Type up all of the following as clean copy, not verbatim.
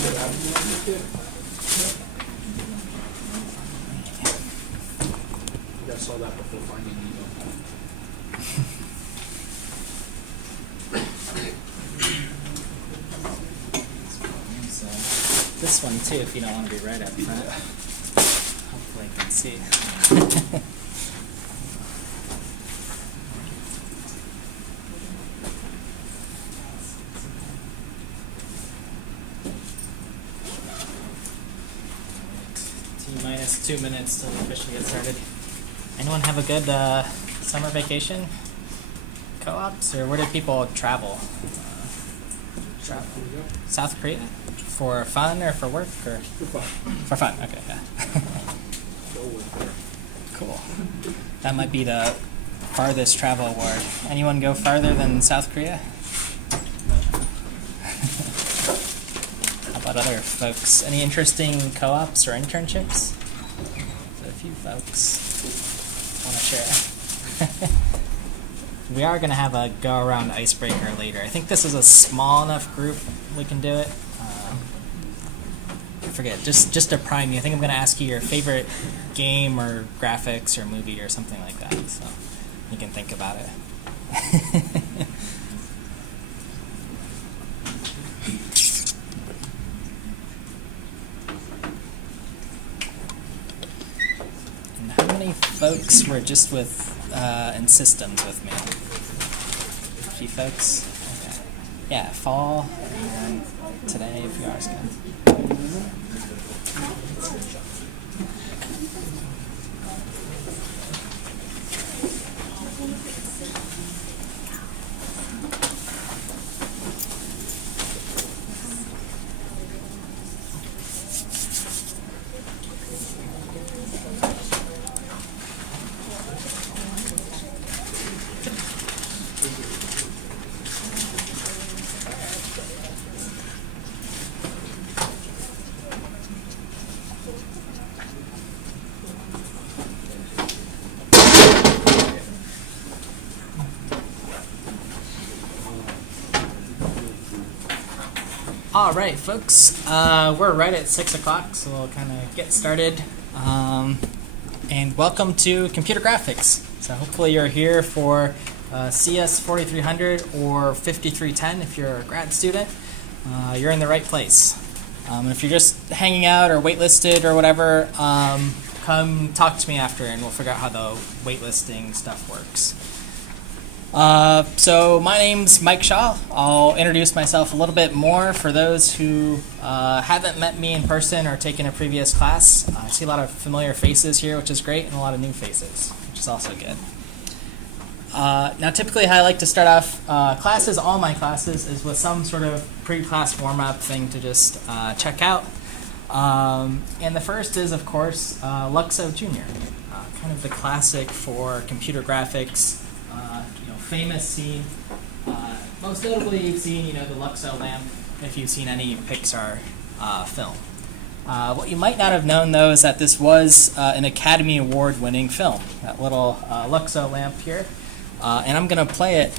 I saw that before finding Nemo. So this one too, if you don't want to be right up front. Hopefully you can see. T-minus 2 minutes till we officially get started. Anyone have a good summer vacation? Co-ops? Or where did people travel? South Korea? For fun or for work? Or? For fun. For fun, okay, yeah. Cool. That might be the farthest travel award. Anyone go farther than South Korea? How about other folks? Any interesting co-ops or internships? So a few folks want to share. We are going to have a go-around icebreaker later. I think this is a small enough group we can do it. I forget, just to prime you, I think I'm going to ask you your favorite game or graphics or movie or something like that, so you can think about it. And how many folks were just with in systems with me? A few folks? Okay. Yeah, fall and today, a few hours ago. All right, folks, we're right at 6 o'clock, so we'll kind of get started. And welcome to Computer Graphics. So hopefully you're here for CS4300 or 5310 if you're a grad student. You're in the right place. And if you're just hanging out or waitlisted or whatever, come talk to me after and we'll figure out how the waitlisting stuff works. So my name's Mike Shaw. I'll introduce myself a little bit more for those who haven't met me in person or taken a previous class. I see a lot of familiar faces here, which is great, and a lot of new faces, which is also good. Now typically how I like to start off classes, all my classes, is with some sort of pre-class warm-up thing to just check out. And the first is, of course, Luxo Junior, kind of the classic for computer graphics. Famous scene. Most notably, you've seen the Luxo lamp if you've seen any Pixar film. What you might not have known, though, is that this was an Academy Award-winning film. That little Luxo lamp here, and I'm going to play it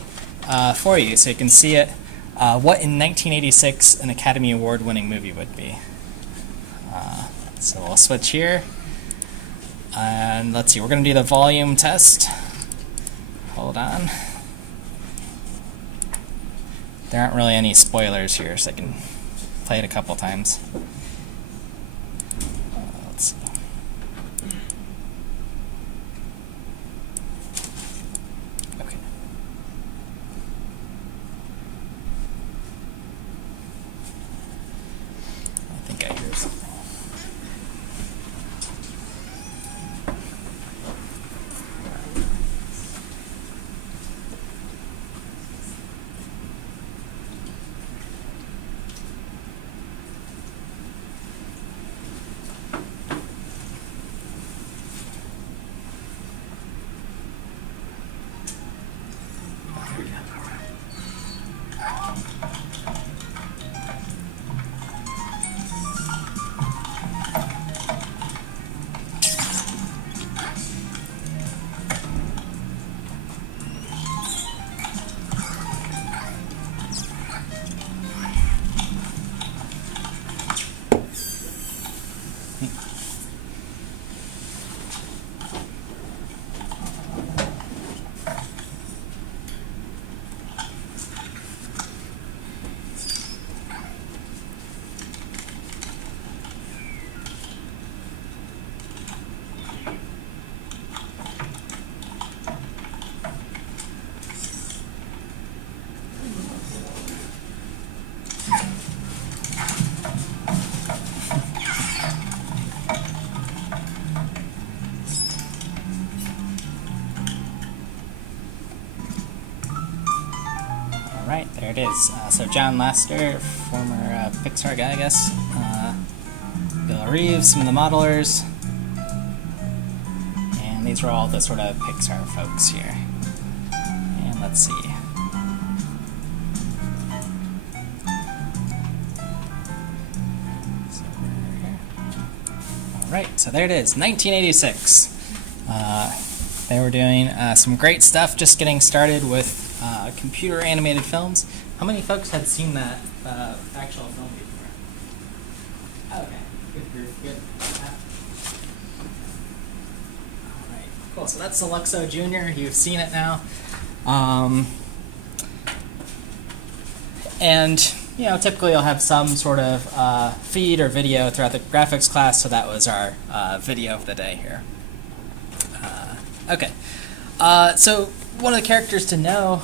for you so you can see it. What in 1986 an Academy Award-winning movie would be. So we'll switch here, and let's see. We're going to do the volume test. Hold on. There aren't really any spoilers here, so I can play it a couple times. Let's see. Okay. I think I hear something. it is. So John Lasseter, former Pixar guy, I guess. Bill Reeves, some of the modelers. And these were all the sort of Pixar folks here. And let's see. Alright, so there it is, 1986. They were doing some great stuff, just getting started with computer animated films. How many folks had seen that actual film before? Okay, good group, good. Alright, cool, so that's Luxo Jr., you've seen it now. And you know, typically you'll have some sort of feed or video throughout the graphics class, so that was our video of the day here. Okay, so one of the characters to know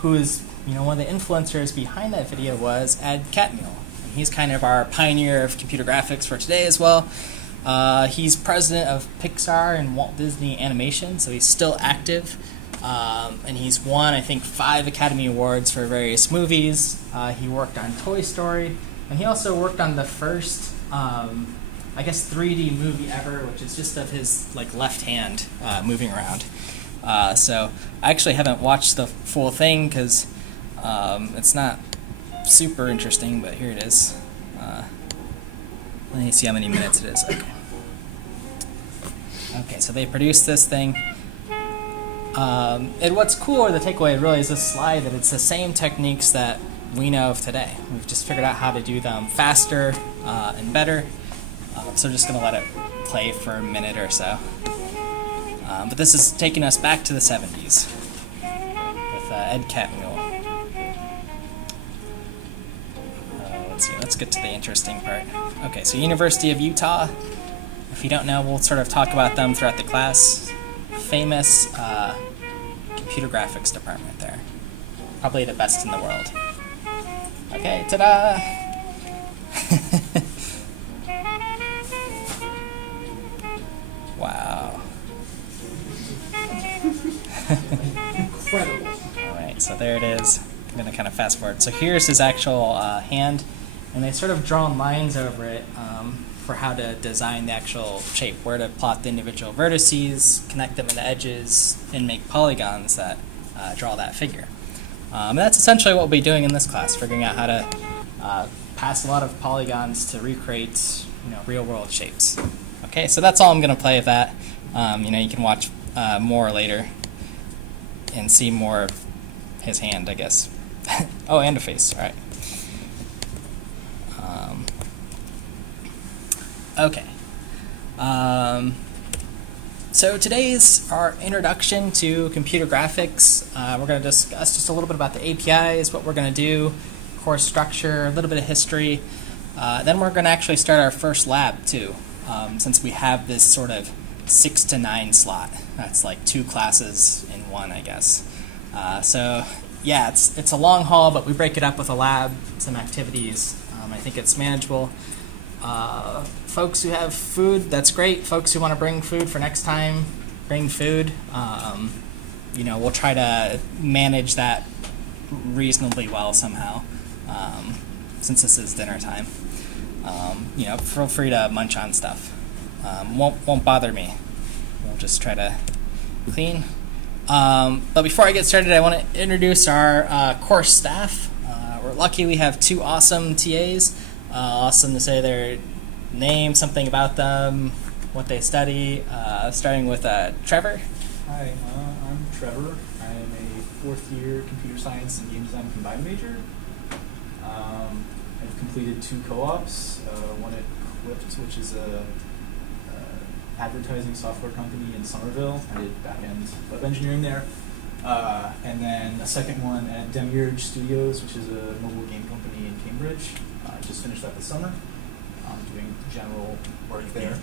who is one of the influencers behind that video was Ed Catmull. And he's kind of our pioneer of computer graphics for today as well. He's president of Pixar and Walt Disney Animation, so he's still active. And he's won, I think, 5 Academy Awards for various movies. He worked on Toy Story, and he also worked on the first, I guess, 3D movie ever, which is just of his left hand moving around. So I actually haven't watched the full thing because it's not super interesting, but here it is. Let me see how many minutes it is. Okay, so they produced this thing. And what's cool, or the takeaway really, is this slide that it's the same techniques that we know of today. We've just figured out how to do them faster and better. So I'm just going to let it play for a minute or so. But this is taking us back to the 70s with Ed Catmull. Let's see, let's get to the interesting part. Okay, so University of Utah. If you don't know, we'll sort of talk about them throughout the class. Famous computer graphics department there. Probably the best in the world. Okay, ta-da! Wow. Incredible. Alright, so there it is. I'm going to kind of fast forward. So here's his actual hand, and they sort of drawn lines over it for how to design the actual shape, where to plot the individual vertices, connect them into edges, and make polygons that draw that figure. And that's essentially what we'll be doing in this class, figuring out how to pass a lot of polygons to recreate real-world shapes. Okay, so that's all I'm going to play of that. You can watch more later and see more of his hand, I guess. Oh, and a face, all right. Okay. So today's our introduction to computer graphics. We're going to discuss just a little bit about the APIs, what we're going to do, course structure, a little bit of history. Then we're going to actually start our first lab too, since we have this sort of 6 to 9 slot. That's like 2 classes in one, I guess. So yeah, it's a long haul, but we break it up with a lab, some activities. I think it's manageable. Folks who have food, that's great. Folks who want to bring food for next time, bring food. We'll try to manage that reasonably well somehow, since this is dinner time. Feel free to munch on stuff. Won't bother me. We'll just try to clean. But before I get started, I want to introduce our course staff. We're lucky we have 2 awesome TAs. Awesome to say their name, something about them, what they study, starting with Trevor. Hi, I'm Trevor. I am a 4th year computer science and game design combined major. I've completed 2 co-ops, one at Clipped, which is a advertising software company in Somerville. I did back-end web engineering there. And then a second one at Demiurge Studios, which is a mobile game company in Cambridge. I just finished that this summer. Doing general work there.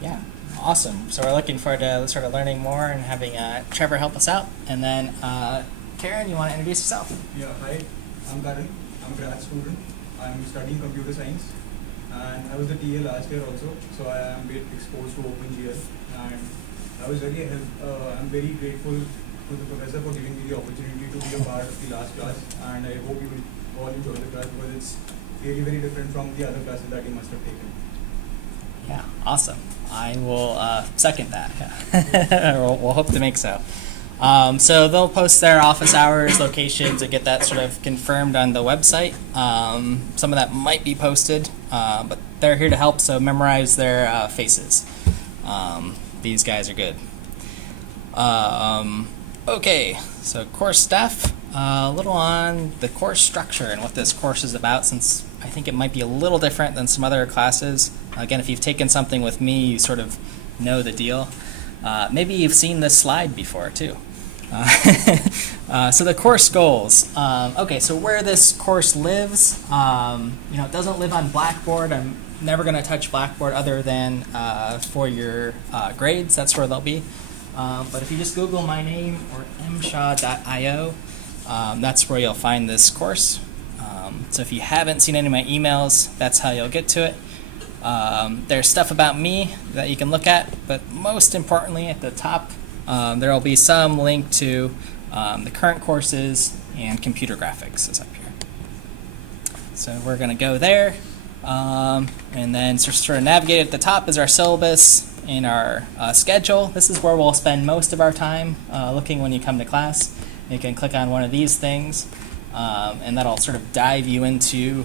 Yeah, awesome. So we're looking forward to sort of learning more and having Trevor help us out. And then Karen, you want to introduce yourself? Yeah, hi, I'm Karan. I'm a grad student. I'm studying computer science. And I was the TA last year also, so I am a bit exposed to OpenGL. And I was I'm very grateful to to the professor for giving me the opportunity to be a part of the last class, and I hope you will all enjoy the class because it's really very different from the other classes that you must have taken. Yeah, awesome. I will second that. Yeah. we'll hope to make so. So they'll post their office hours, locations, and get that sort of confirmed on the website. Some of that might be posted, but they're here to help, so memorize their faces. These guys are good. Okay, so course staff, a little on the course structure and what this course is about, since I think it might be a little different than some other classes. Again, if you've taken something with me, you sort of know the deal. Maybe you've seen this slide before, too. So the course goals. Okay, so where this course lives, it doesn't live on Blackboard. I'm never going to touch Blackboard other than for your grades. That's where they'll be. But if you just Google my name or mshaw.io, that's where you'll find this course. So if you haven't seen any of my emails, that's how you'll get to it. There's stuff about me that you can look at, but most importantly at the top, there will be some link to the current courses, and computer graphics is up here. So we're going to go there, and then sort of navigate at the top is our syllabus and our schedule. This is where we'll spend most of our time looking when you come to class. You can click on one of these things, and that'll sort of dive you into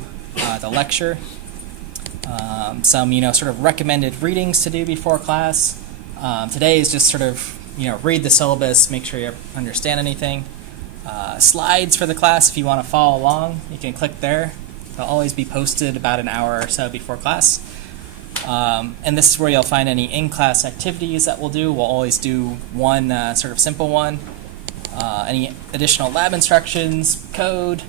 the lecture. Some sort of recommended readings to do before class. Today is just sort of read the syllabus, make sure you understand anything. Slides for the class, if you want to follow along, you can click there. They'll always be posted about an hour or so before class. And this is where you'll find any in-class activities that we'll do. We'll always do one sort of simple one. Any additional lab instructions, code.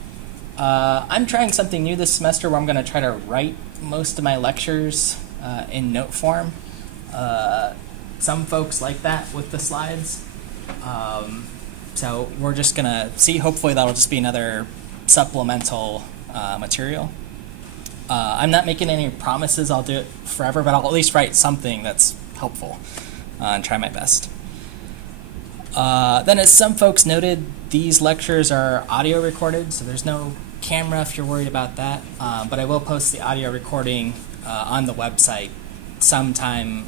I'm trying something new this semester where I'm going to try to write most of my lectures in note form. Some folks like that with the slides. So we're just going to see. Hopefully that'll just be another supplemental material. I'm not making any promises I'll do it forever, but I'll at least write something that's helpful and try my best. Then as some folks noted, these lectures are audio recorded, so there's no camera if you're worried about that, but I will post the audio recording on the website sometime,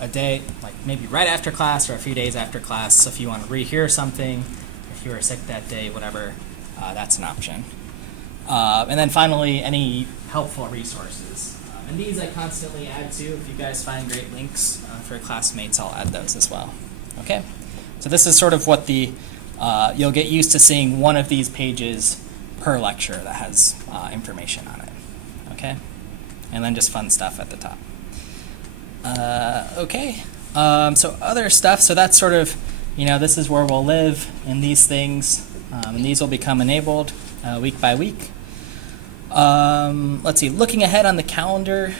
a day, like maybe right after class or a few days after class. So if you want to rehear something, if you were sick that day, whatever, that's an option. And then finally, any helpful resources. And these I constantly add to. If you guys find great links for classmates, I'll add those as well. Okay? So this is sort of what you'll get used to seeing one of these pages per lecture that has information on it. Okay? And then just fun stuff at the top. Okay. So other stuff, so that's sort of, this is where we'll live in these things, and these will become enabled week by week. Let's see, looking ahead on the calendar,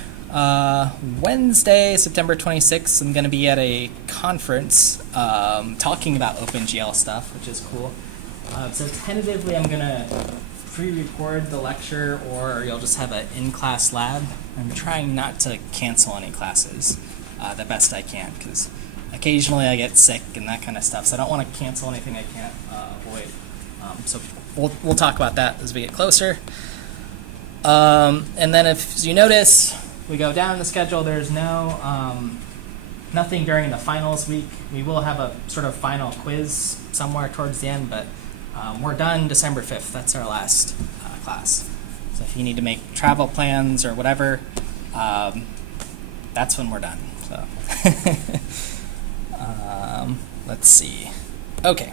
Wednesday, September 26th, I'm going to be at a conference talking about OpenGL stuff, which is cool. So tentatively, I'm going to pre-record the lecture, or you'll just have an in-class lab. I'm trying not to cancel any classes the best I can, because occasionally I get sick and that kind of stuff, so I don't want to cancel anything I can't avoid. So we'll talk about that as we get closer. And then if you notice, we go down the schedule, there's nothing during the finals week. We will have a sort of final quiz somewhere towards the end, but we're done December 5th. That's our last class. So if you need to make travel plans or whatever, that's when we're done. So let's see. Okay.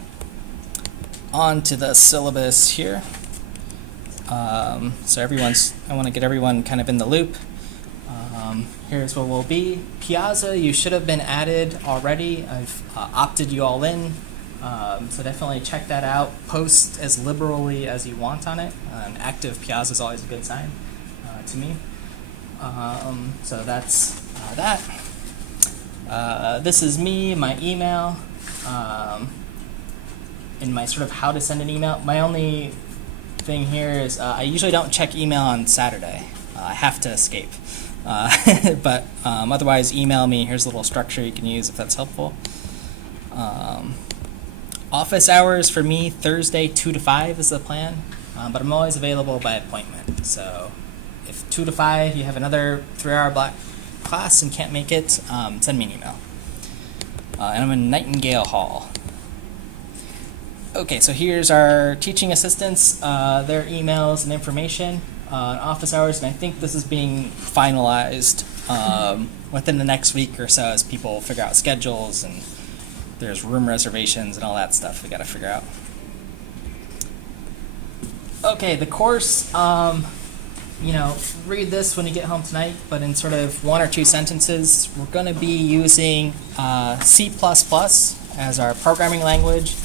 On to the syllabus here. So I want to get everyone kind of in the loop. Here's what we'll be. Piazza, you should have been added already. I've opted you all in. So definitely check that out. Post as liberally as you want on it. An active Piazza is always a good sign to me. So that's that. This is me, my email, and my sort of how to send an email. My only thing here is I usually don't check email on Saturday. I have to escape. But otherwise, email me. Here's a little structure you can use if that's helpful. Office hours for me, Thursday 2 to 5 is the plan, but I'm always available by appointment. So if 2 to 5 you have another 3-hour block class and can't make it, send me an email. And I'm in Nightingale Hall. Okay, so here's our teaching assistants, their emails and information on office hours, and I think this is being finalized within the next week or so as people figure out schedules and there's room reservations and all that stuff we got to figure out. Okay, the course, read this when you get home tonight, but in sort of 1 or 2 sentences, we're going to be using C++ as our programming language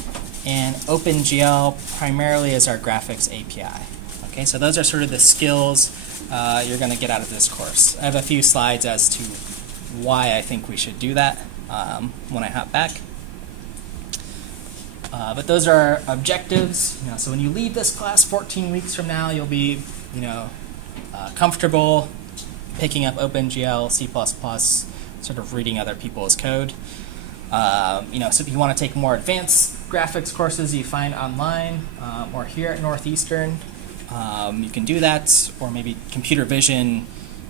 and OpenGL primarily as our graphics API. Okay, so those are sort of the skills you're going to get out of this course. I have a few slides as to why I think we should do that when I hop back. But those are our objectives. So when you leave this class 14 weeks from now, you'll be, comfortable picking up OpenGL, C++, sort of reading other people's code. So if you want to take more advanced graphics courses you find online or here at Northeastern, you can do that, or maybe computer vision,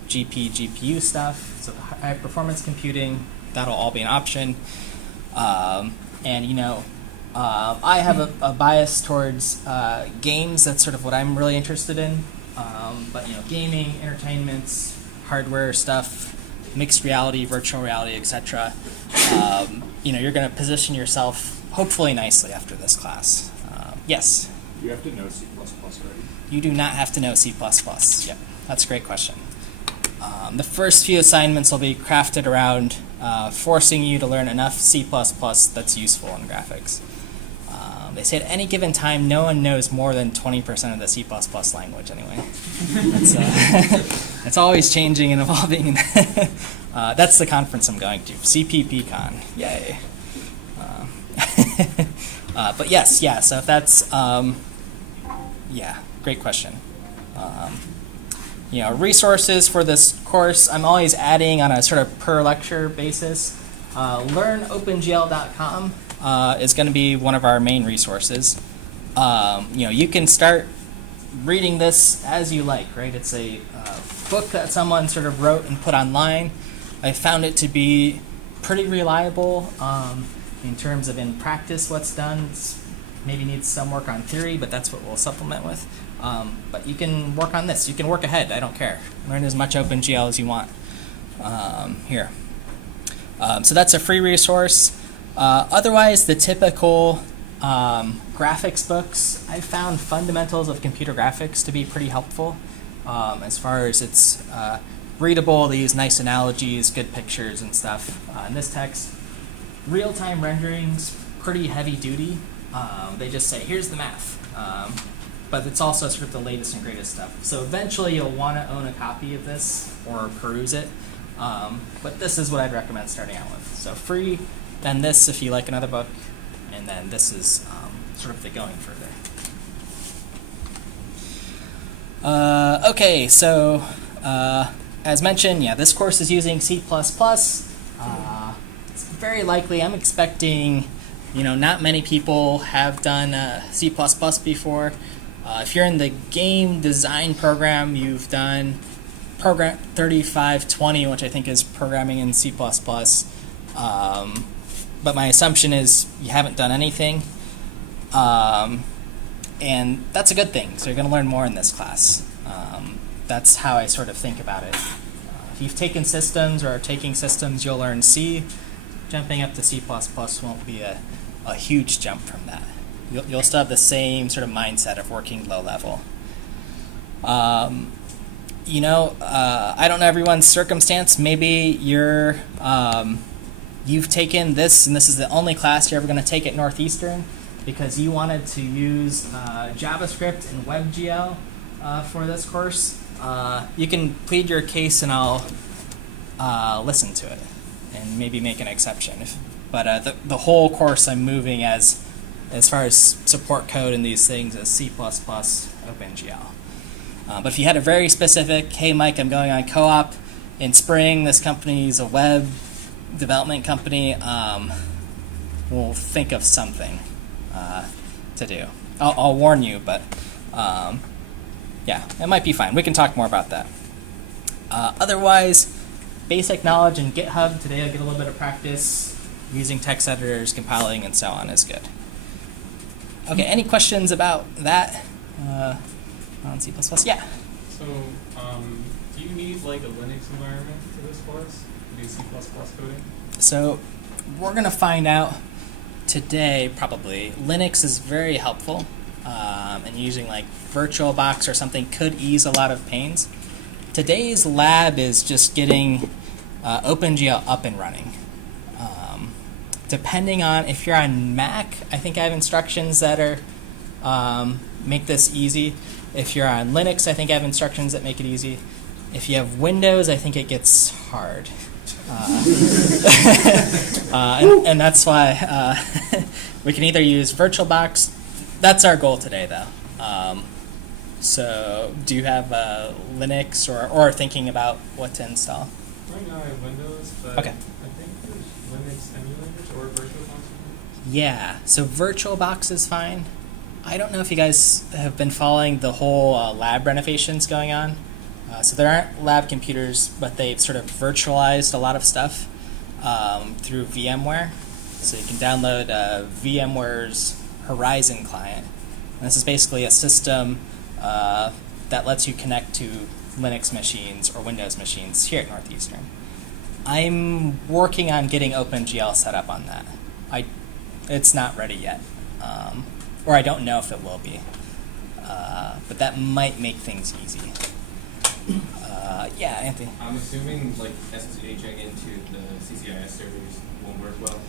GPU stuff, so high performance computing, that'll all be an option. I have a bias towards games. That's sort of what I'm really interested in. But gaming, entertainment, hardware stuff, mixed reality, virtual reality, etc. You're going to position yourself hopefully nicely after this class. Yes? You have to know C++, right? You do not have to know C++. Yep, that's a great question. The first few assignments will be crafted around forcing you to learn enough C++ that's useful in graphics. They say at any given time, no one knows more than 20% of the C++ language anyway. It's always changing and evolving. That's the conference I'm going to, CPPCon. Yay. But yes, yeah, so if that's, great question. Resources for this course, I'm always adding on a sort of per lecture basis. LearnOpenGL.com is going to be one of our main resources. You can start reading this as you like, right? It's a book that someone sort of wrote and put online. I found it to be pretty reliable in terms of in practice what's done. Maybe needs some work on theory, but that's what we'll supplement with. But you can work on this. You can work ahead. I don't care. Learn as much OpenGL as you want here. So that's a free resource. Otherwise, the typical graphics books, I found Fundamentals of Computer Graphics to be pretty helpful as far as it's readable. They use nice analogies, good pictures and stuff in this text. Real-time rendering's pretty heavy duty. They just say, here's the math. But it's also sort of the latest and greatest stuff. So eventually you'll want to own a copy of this or peruse it. But this is what I'd recommend starting out with. So free, then this if you like another book, and then this is sort of the going further. Okay, so as mentioned, this course is using C++. It's very likely, I'm expecting, not many people have done C++ before. If you're in the game design program, you've done program 3520, which I think is programming in C++. But my assumption is you haven't done anything. And that's a good thing. So you're going to learn more in this class. That's how I sort of think about it. If you've taken systems or are taking systems, you'll learn C. Jumping up to C++ won't be a huge jump from that. You'll still have the same sort of mindset of working low level. I don't know everyone's circumstance. Maybe you've taken this, and this is the only class you're ever going to take at Northeastern because you wanted to use JavaScript and WebGL for this course. You can plead your case, and I'll listen to it and maybe make an exception. But the whole course I'm moving as far as support code and these things is C++ OpenGL. But if you had a very specific, hey Mike, I'm going on co-op in spring, this company's a web development company, we'll think of something. to do. I'll warn you, but yeah, it might be fine. We can talk more about that. Otherwise, basic knowledge in GitHub. Today I'll get a little bit of practice using text editors, compiling, and so on is good. Okay, any questions about that on C++? Yeah. So, do you need like a Linux environment for this course? Do C++ coding? So we're going to find out today, probably. Linux is very helpful, and using like VirtualBox or something could ease a lot of pains. Today's lab is just getting OpenGL up and running. Depending on if you're on Mac, I think I have instructions that are make this easy. If you're on Linux, I think I have instructions that make it easy. If you have Windows, I think it gets hard. And that's why we can either use VirtualBox. That's our goal today, though. So do you have Linux or thinking about what to install? Right now I have Windows, but Okay. I think there's Linux emulators or VirtualBox. Yeah, so VirtualBox is fine. I don't know if you guys have been following the whole lab renovations going on. So there aren't lab computers, but they've sort of virtualized a lot of stuff through VMware. So you can download VMware's Horizon client. And this is basically a system that lets you connect to Linux machines or Windows machines here at Northeastern. I'm working on getting OpenGL set up on that. It's not ready yet, or I don't know if it will be, but that might make things easy. Yeah, Anthony. I'm assuming like SSHing into the CCIS servers won't work well.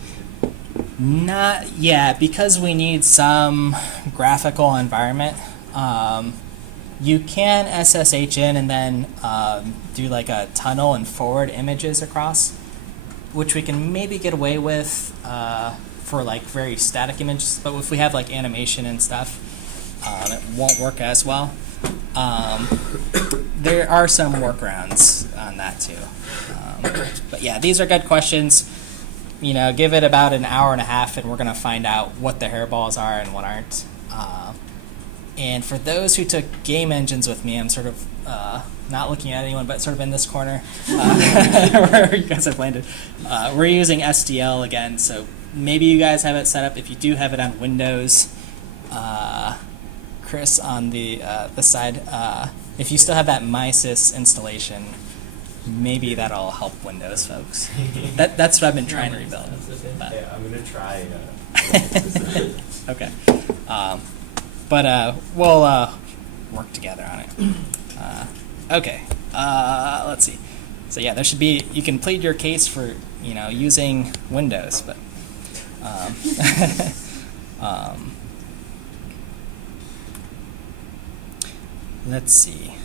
Not yet, because we need some graphical environment. You can SSH in and then do like a tunnel and forward images across, which we can maybe get away with for like very static images. But if we have like animation and stuff, it won't work as well. There are some workarounds on that too. But yeah, these are good questions. You know, give it about an hour and a half and we're going to find out what the hairballs are and what aren't. And for those who took game engines with me, I'm sort of not looking at anyone, but sort of in this corner where you guys have landed. We're using SDL again, so maybe you guys have it set up. If you do have it on Windows, Chris on the side, if you still have that MySys installation, maybe that'll help Windows folks. That's what I've been trying to rebuild. But. Yeah, I'm gonna try. Okay. But we'll work together on it. Okay. Let's see. So yeah, there should be. You can plead your case for using Windows, but let's see.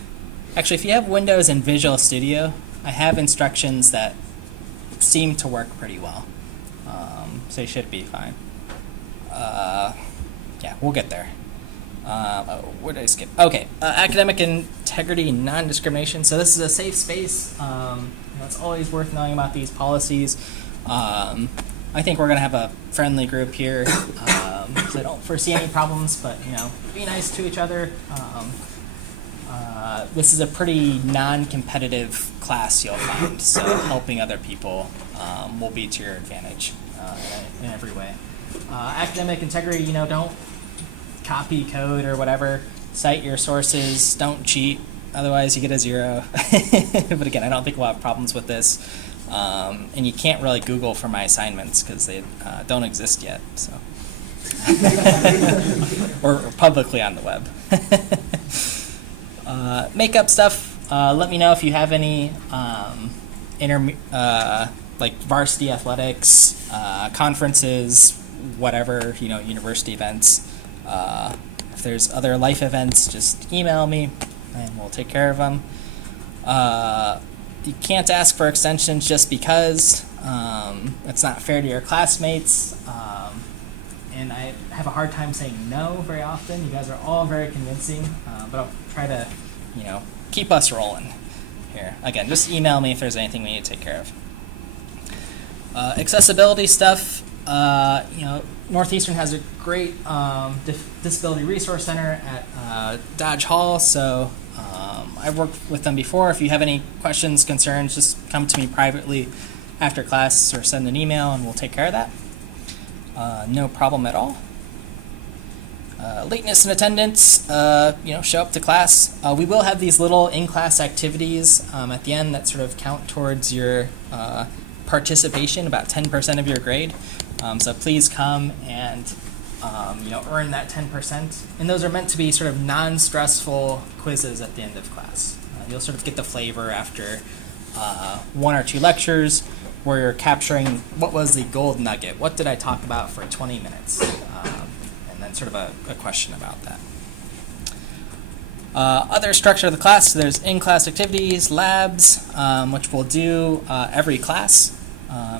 Actually, if you have Windows and Visual Studio, I have instructions that seem to work pretty well. So you should be fine. Yeah, we'll get there. Where did I skip? Okay, academic integrity and non-discrimination. So this is a safe space. It's always worth knowing about these policies. I think we're going to have a friendly group here. So I don't foresee any problems, but be nice to each other. This is a pretty non-competitive class you'll find, so helping other people will be to your advantage in every way. Academic integrity, don't copy code or whatever. Cite your sources. Don't cheat. Otherwise, you get a 0. But again, I don't think we'll have problems with this. And you can't really Google for my assignments because they don't exist yet. So, or publicly on the web. Makeup stuff. Let me know if you have any like varsity athletics, conferences, whatever, university events. If there's other life events, just email me and we'll take care of them. You can't ask for extensions just because it's not fair to your classmates. And I have a hard time saying no very often. You guys are all very convincing, but I'll try to, keep us rolling here. Again, just email me if there's anything we need to take care of. Accessibility stuff, Northeastern has a great disability resource center at Dodge Hall, so I've worked with them before. If you have any questions, concerns, just come to me privately after class or send an email and we'll take care of that. No problem at all. Lateness and attendance, show up to class. We will have these little in-class activities at the end that sort of count towards your participation, about 10% of your grade. So please come and earn that 10%. And those are meant to be sort of non-stressful quizzes at the end of class. You'll sort of get the flavor after 1 or 2 lectures where you're capturing what was the gold nugget. What did I talk about for 20 minutes? And then sort of a question about that. Other structure of the class, so there's in-class activities, labs, which we'll do every class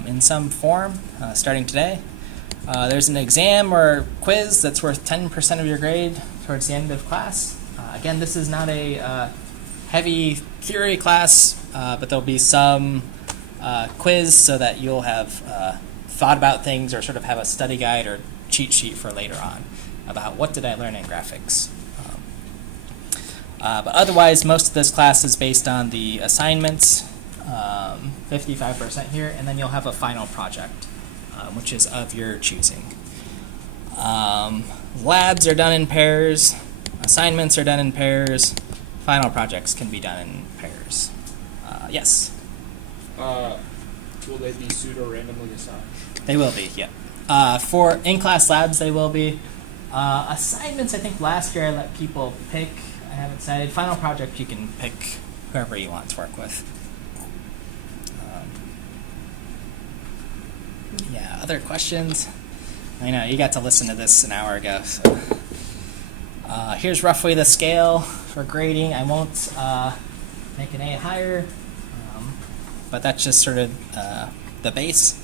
in some form, starting today. There's an exam or quiz that's worth 10% of your grade towards the end of class. Again, this is not a heavy theory class, but there'll be some quiz so that you'll have thought about things or sort of have a study guide or cheat sheet for later on about what did I learn in graphics. But otherwise, most of this class is based on the assignments, 55% here, and then you'll have a final project, which is of your choosing. Labs are done in pairs, assignments are done in pairs, final projects can be done in pairs. Yes? Will they be pseudo-randomly assigned? They will be, yeah. For in-class labs, they will be. Assignments, I think last year I let people pick. I haven't decided. Final project, you can pick whoever you want to work with. Yeah, other questions? I know, you got to listen to this an hour ago. So. Here's roughly the scale for grading. I won't make an A higher, but that's just sort of the base.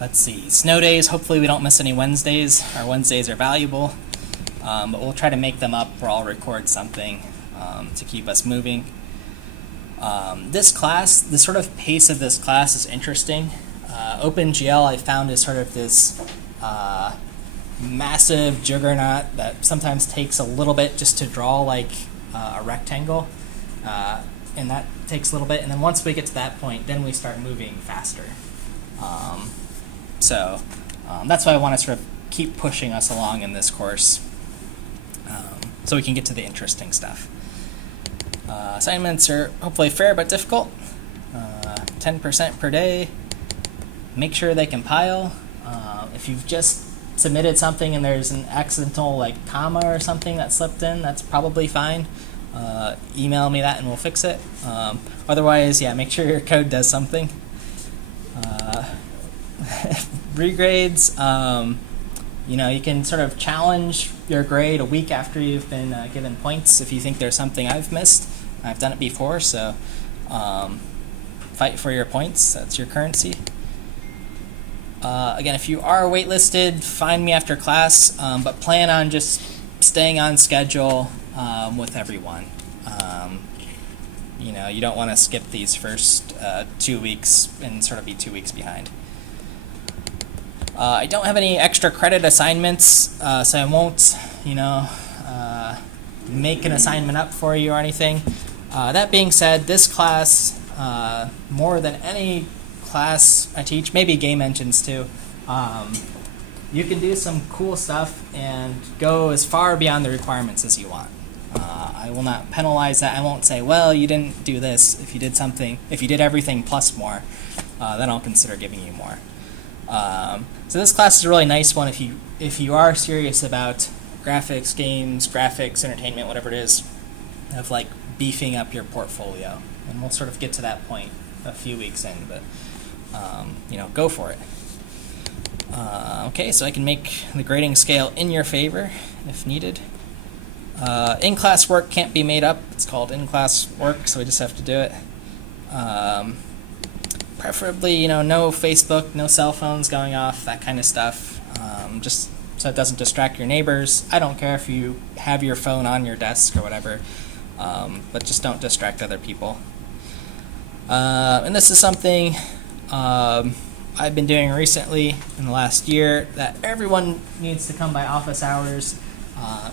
Let's see, snow days, hopefully we don't miss any Wednesdays. Our Wednesdays are valuable, but we'll try to make them up where I'll record something to keep us moving. This class, the sort of pace of this class is interesting. OpenGL I found is sort of this massive juggernaut that sometimes takes a little bit just to draw like a rectangle, and that takes a little bit, and then once we get to that point, then we start moving faster. So that's why I want to sort of keep pushing us along in this course so we can get to the interesting stuff. Assignments are hopefully fair but difficult. 10% per day. Make sure they compile. If you've just submitted something and there's an accidental like comma or something that slipped in, that's probably fine. Email me that and we'll fix it. Otherwise, yeah, make sure your code does something. Regrades, you can sort of challenge your grade a week after you've been given points if you think there's something I've missed. I've done it before, so fight for your points. That's your currency. Again, if you are waitlisted, find me after class, but plan on just staying on schedule with everyone. You don't want to skip these first 2 weeks and sort of be 2 weeks behind. I don't have any extra credit assignments, so I won't, make an assignment up for you or anything. That being said, this class, more than any class I teach, maybe game engines too, you can do some cool stuff and go as far beyond the requirements as you want. I will not penalize that. I won't say, well, you didn't do this. If you did everything plus more, then I'll consider giving you more. So this class is a really nice one if you are serious about graphics, games, graphics, entertainment, whatever it is, of like beefing up your portfolio. And we'll sort of get to that point a few weeks in, but go for it. Okay, so I can make the grading scale in your favor if needed. In-class work can't be made up. It's called in-class work, so we just have to do it. Preferably, no Facebook, no cell phones going off, that kind of stuff. Just so it doesn't distract your neighbors. I don't care if you have your phone on your desk or whatever, but just don't distract other people. And this is something I've been doing recently in the last year that everyone needs to come by office hours,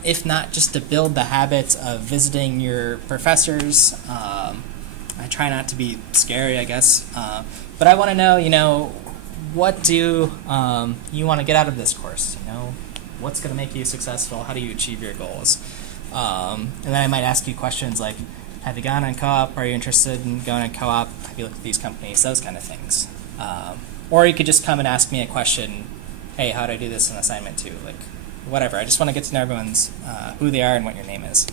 if not just to build the habits of visiting your professors. I try not to be scary, I guess, but I want to know, what do you want to get out of this course? What's going to make you successful? How do you achieve your goals? And then I might ask you questions like, have you gone on co-op? Are you interested in going on co-op? Have you looked at these companies? Those kind of things. Or you could just come and ask me a question. Hey, how do I do this in assignment 2? Like, whatever. I just want to get to know everyone's who they are and what your name is.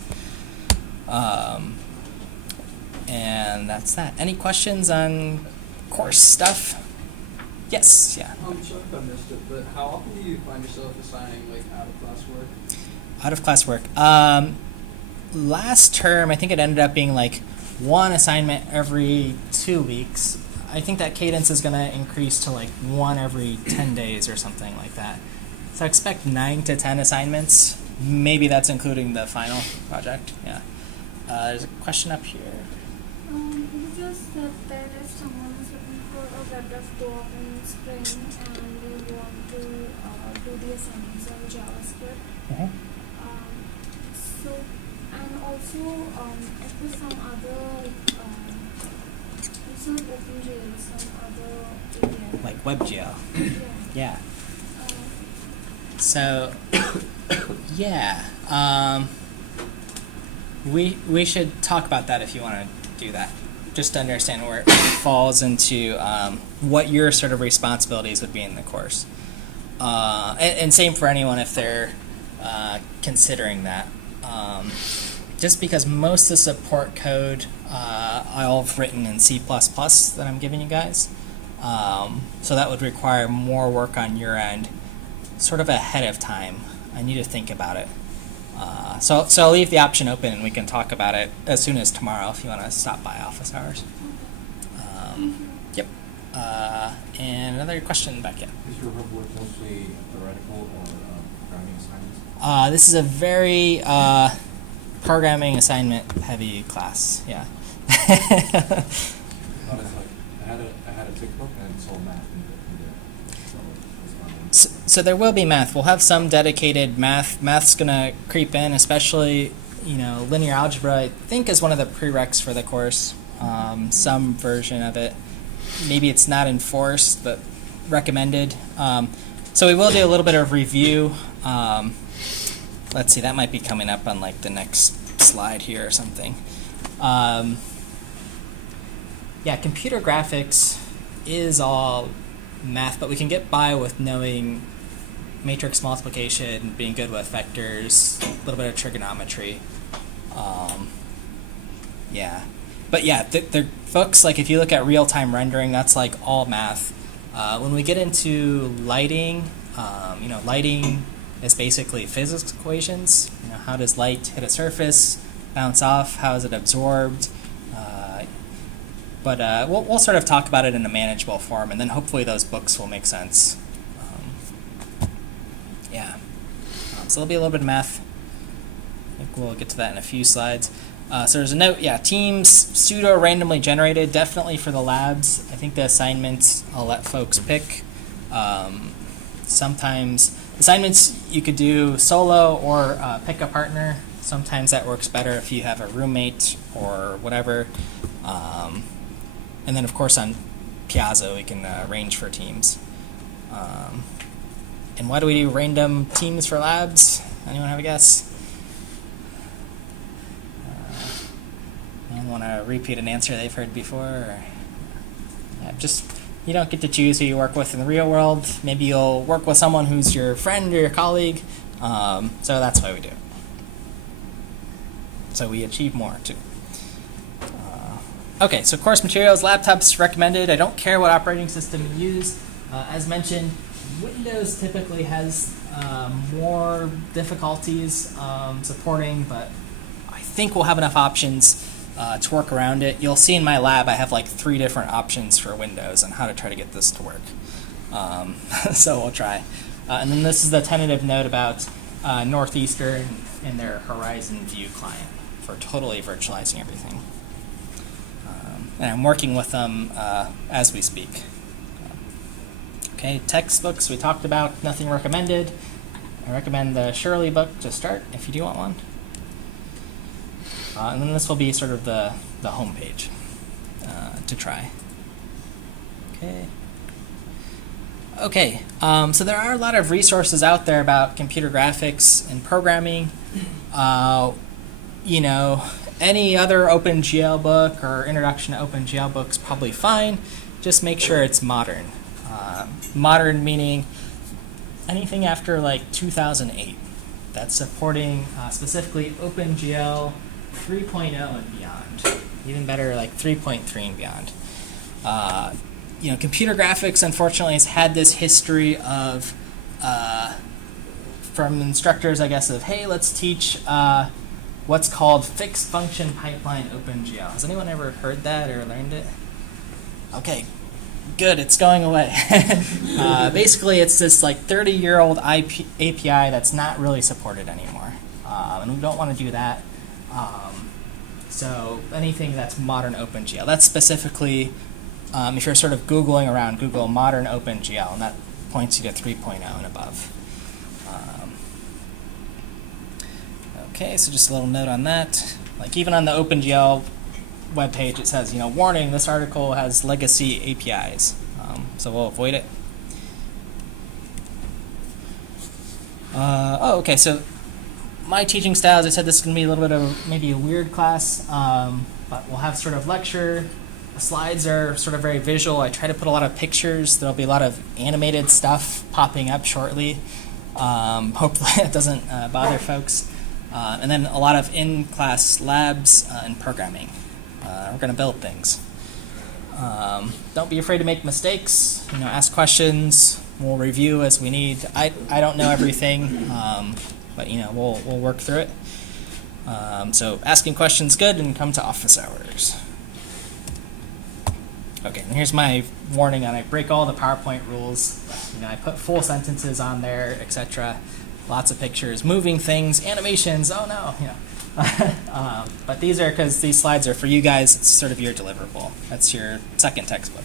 And that's that. Any questions on course stuff? Yes, yeah. I'm sorry if I missed it, but how often do you find yourself assigning like out of class work? Out of class work. Last term, I think it ended up being like one assignment every 2 weeks. I think that cadence is going to increase to like one every 10 days or something like that. So I expect 9 to 10 assignments. Maybe that's including the final project. Yeah. There's a question up here. You just said that if someone is looking for a web dev co-op in Spring and they want to do the assignments on JavaScript, Mm-hmm. so and also if there's some other some OpenGL, some other API. Like WebGL. Yeah. Yeah. So, yeah. We should talk about that if you want to do that. Just to understand where it falls into what your sort of responsibilities would be in the course. And same for anyone if they're considering that. Just because most of the support code I'll have written in C++ that I'm giving you guys. So that would require more work on your end, sort of ahead of time. I need to think about it. So I'll leave the option open and we can talk about it as soon as tomorrow if you want to stop by office hours. Yep. And another question back in. Is your homework mostly theoretical or programming assignments? This is a very programming assignment heavy class. Yeah. I had a thick book and it's all math in there. So there will be math. We'll have some dedicated math. Math's going to creep in, especially, linear algebra, I think, is one of the prereqs for the course. Some version of it. Maybe it's not enforced, but recommended. So we will do a little bit of review. Let's see, that might be coming up on like the next slide here or something. Yeah, computer graphics is all math, but we can get by with knowing matrix multiplication, being good with vectors, a little bit of trigonometry. Yeah. But yeah, the folks, like if you look at real-time rendering, that's like all math. When we get into lighting, lighting is basically physics equations. How does light hit a surface, bounce off, how is it absorbed? But we'll sort of talk about it in a manageable form, and then hopefully those books will make sense. Yeah. So there'll be a little bit of math. I think we'll get to that in a few slides. So there's a note, yeah, teams pseudo randomly generated, definitely for the labs. I think the assignments I'll let folks pick. Sometimes assignments you could do solo or pick a partner. Sometimes that works better if you have a roommate or whatever. And then of course on Piazza we can arrange for teams. And why do we do random teams for labs? Anyone have a guess? Anyone want to repeat an answer they've heard before? Or, yeah, just you don't get to choose who you work with in the real world. Maybe you'll work with someone who's your friend or your colleague. So that's why we do it. So we achieve more too. Okay, so course materials, laptops recommended. I don't care what operating system you use. As mentioned, Windows typically has more difficulties supporting, but I think we'll have enough options to work around it. You'll see in my lab I have like 3 different options for Windows and how to try to get this to work. So we'll try. And then this is the tentative note about Northeastern and their Horizon View client for totally virtualizing everything. And I'm working with them as we speak. Okay, textbooks we talked about, nothing recommended. I recommend the Shirley book to start if you do want one. And then this will be sort of the home page to try. Okay, so there are a lot of resources out there about computer graphics and programming. You know, any other OpenGL book or introduction to OpenGL book's probably fine. Just make sure it's modern. Modern meaning anything after like 2008 that's supporting specifically OpenGL 3.0 and beyond. Even better, like 3.3 and beyond. You know, computer graphics, unfortunately, has had this history of, from instructors, I guess, of, hey, let's teach what's called fixed function pipeline OpenGL. Has anyone ever heard that or learned it? Okay, good, it's going away. Basically, it's this like 30-year-old API that's not really supported anymore. And we don't want to do that. So anything that's modern OpenGL, that's specifically, if you're sort of Googling around, Google modern OpenGL, and that points you to 3.0 and above. Okay, so just a little note on that. Like even on the OpenGL webpage, it says, you know, warning, this article has legacy APIs. So we'll avoid it. Okay, so my teaching style, as I said, this is going to be a little bit of maybe a weird class, but we'll have sort of lecture. The slides are sort of very visual. I try to put a lot of pictures. There'll be a lot of animated stuff popping up shortly. Hopefully it doesn't bother folks. And then a lot of in-class labs and programming. We're going to build things. Don't be afraid to make mistakes. You know, ask questions. We'll review as we need. I don't know everything, but you know, we'll work through it. So asking questions good, and come to office hours. Okay, and here's my warning on I break all the PowerPoint rules. You know, I put full sentences on there, etc. Lots of pictures, moving things, animations. Oh no, you know. But these are because these slides are for you guys. It's sort of your deliverable. That's your second textbook.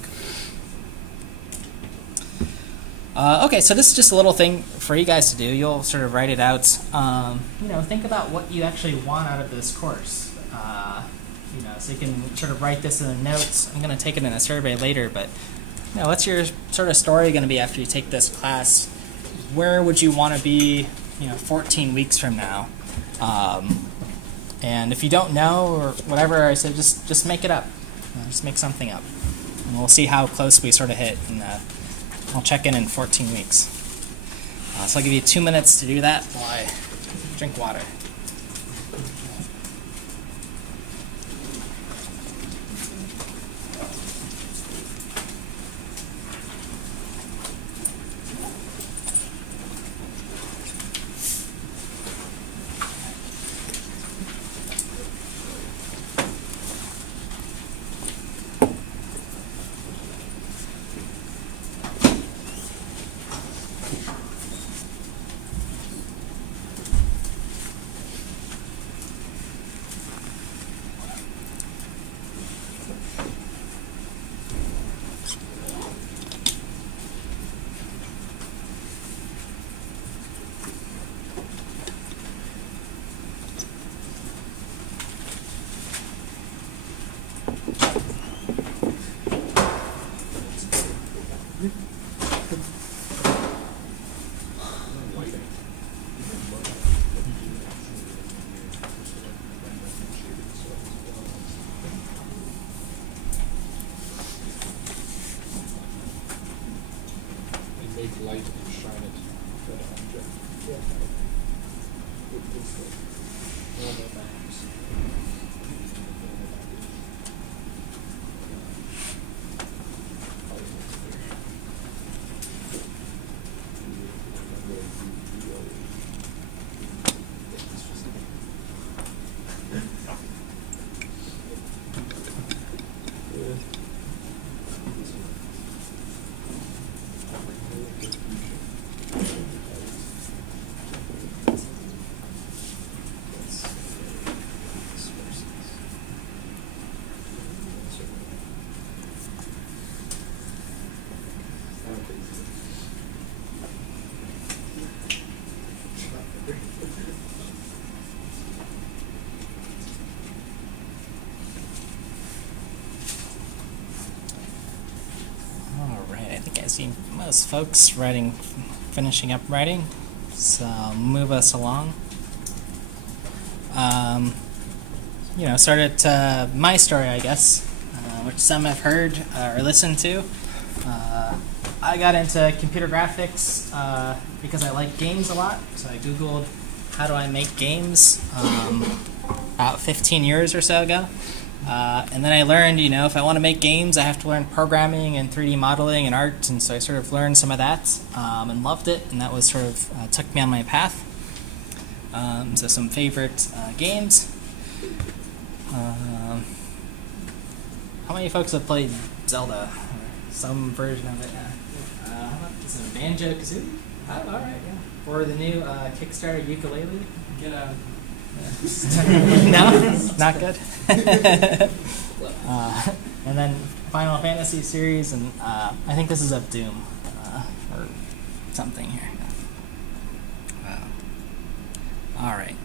Okay, so this is just a little thing for you guys to do. You'll sort of write it out. You know, think about what you actually want out of this course. You know, so you can sort of write this in the notes. I'm going to take it in a survey later, but you know, what's your sort of story going to be after you take this class? Where would you want to be, you know, 14 weeks from now? And if you don't know or whatever, I said just make it up. You know, just make something up, and we'll see how close we sort of hit. And I'll check in 14 weeks. So I'll give you 2 minutes to do that while I drink water. those folks finishing up writing. So move us along. Started my story, I guess, which some have heard or listened to. I got into computer graphics because I like games a lot. So I Googled, how do I make games, about 15 years or so ago. And then I learned, if I want to make games, I have to learn programming and 3D modeling and art. And so I sort of learned some of that and loved it. And that was sort of took me on my path. So some favorite games. How many folks have played Zelda? Or some version of it? How about some Banjo-Kazooie? Oh, all right, yeah. Or the new Kickstarter ukulele? Get out. No? Not good? And then Final Fantasy series, and I think this is of Doom, or something here. All right.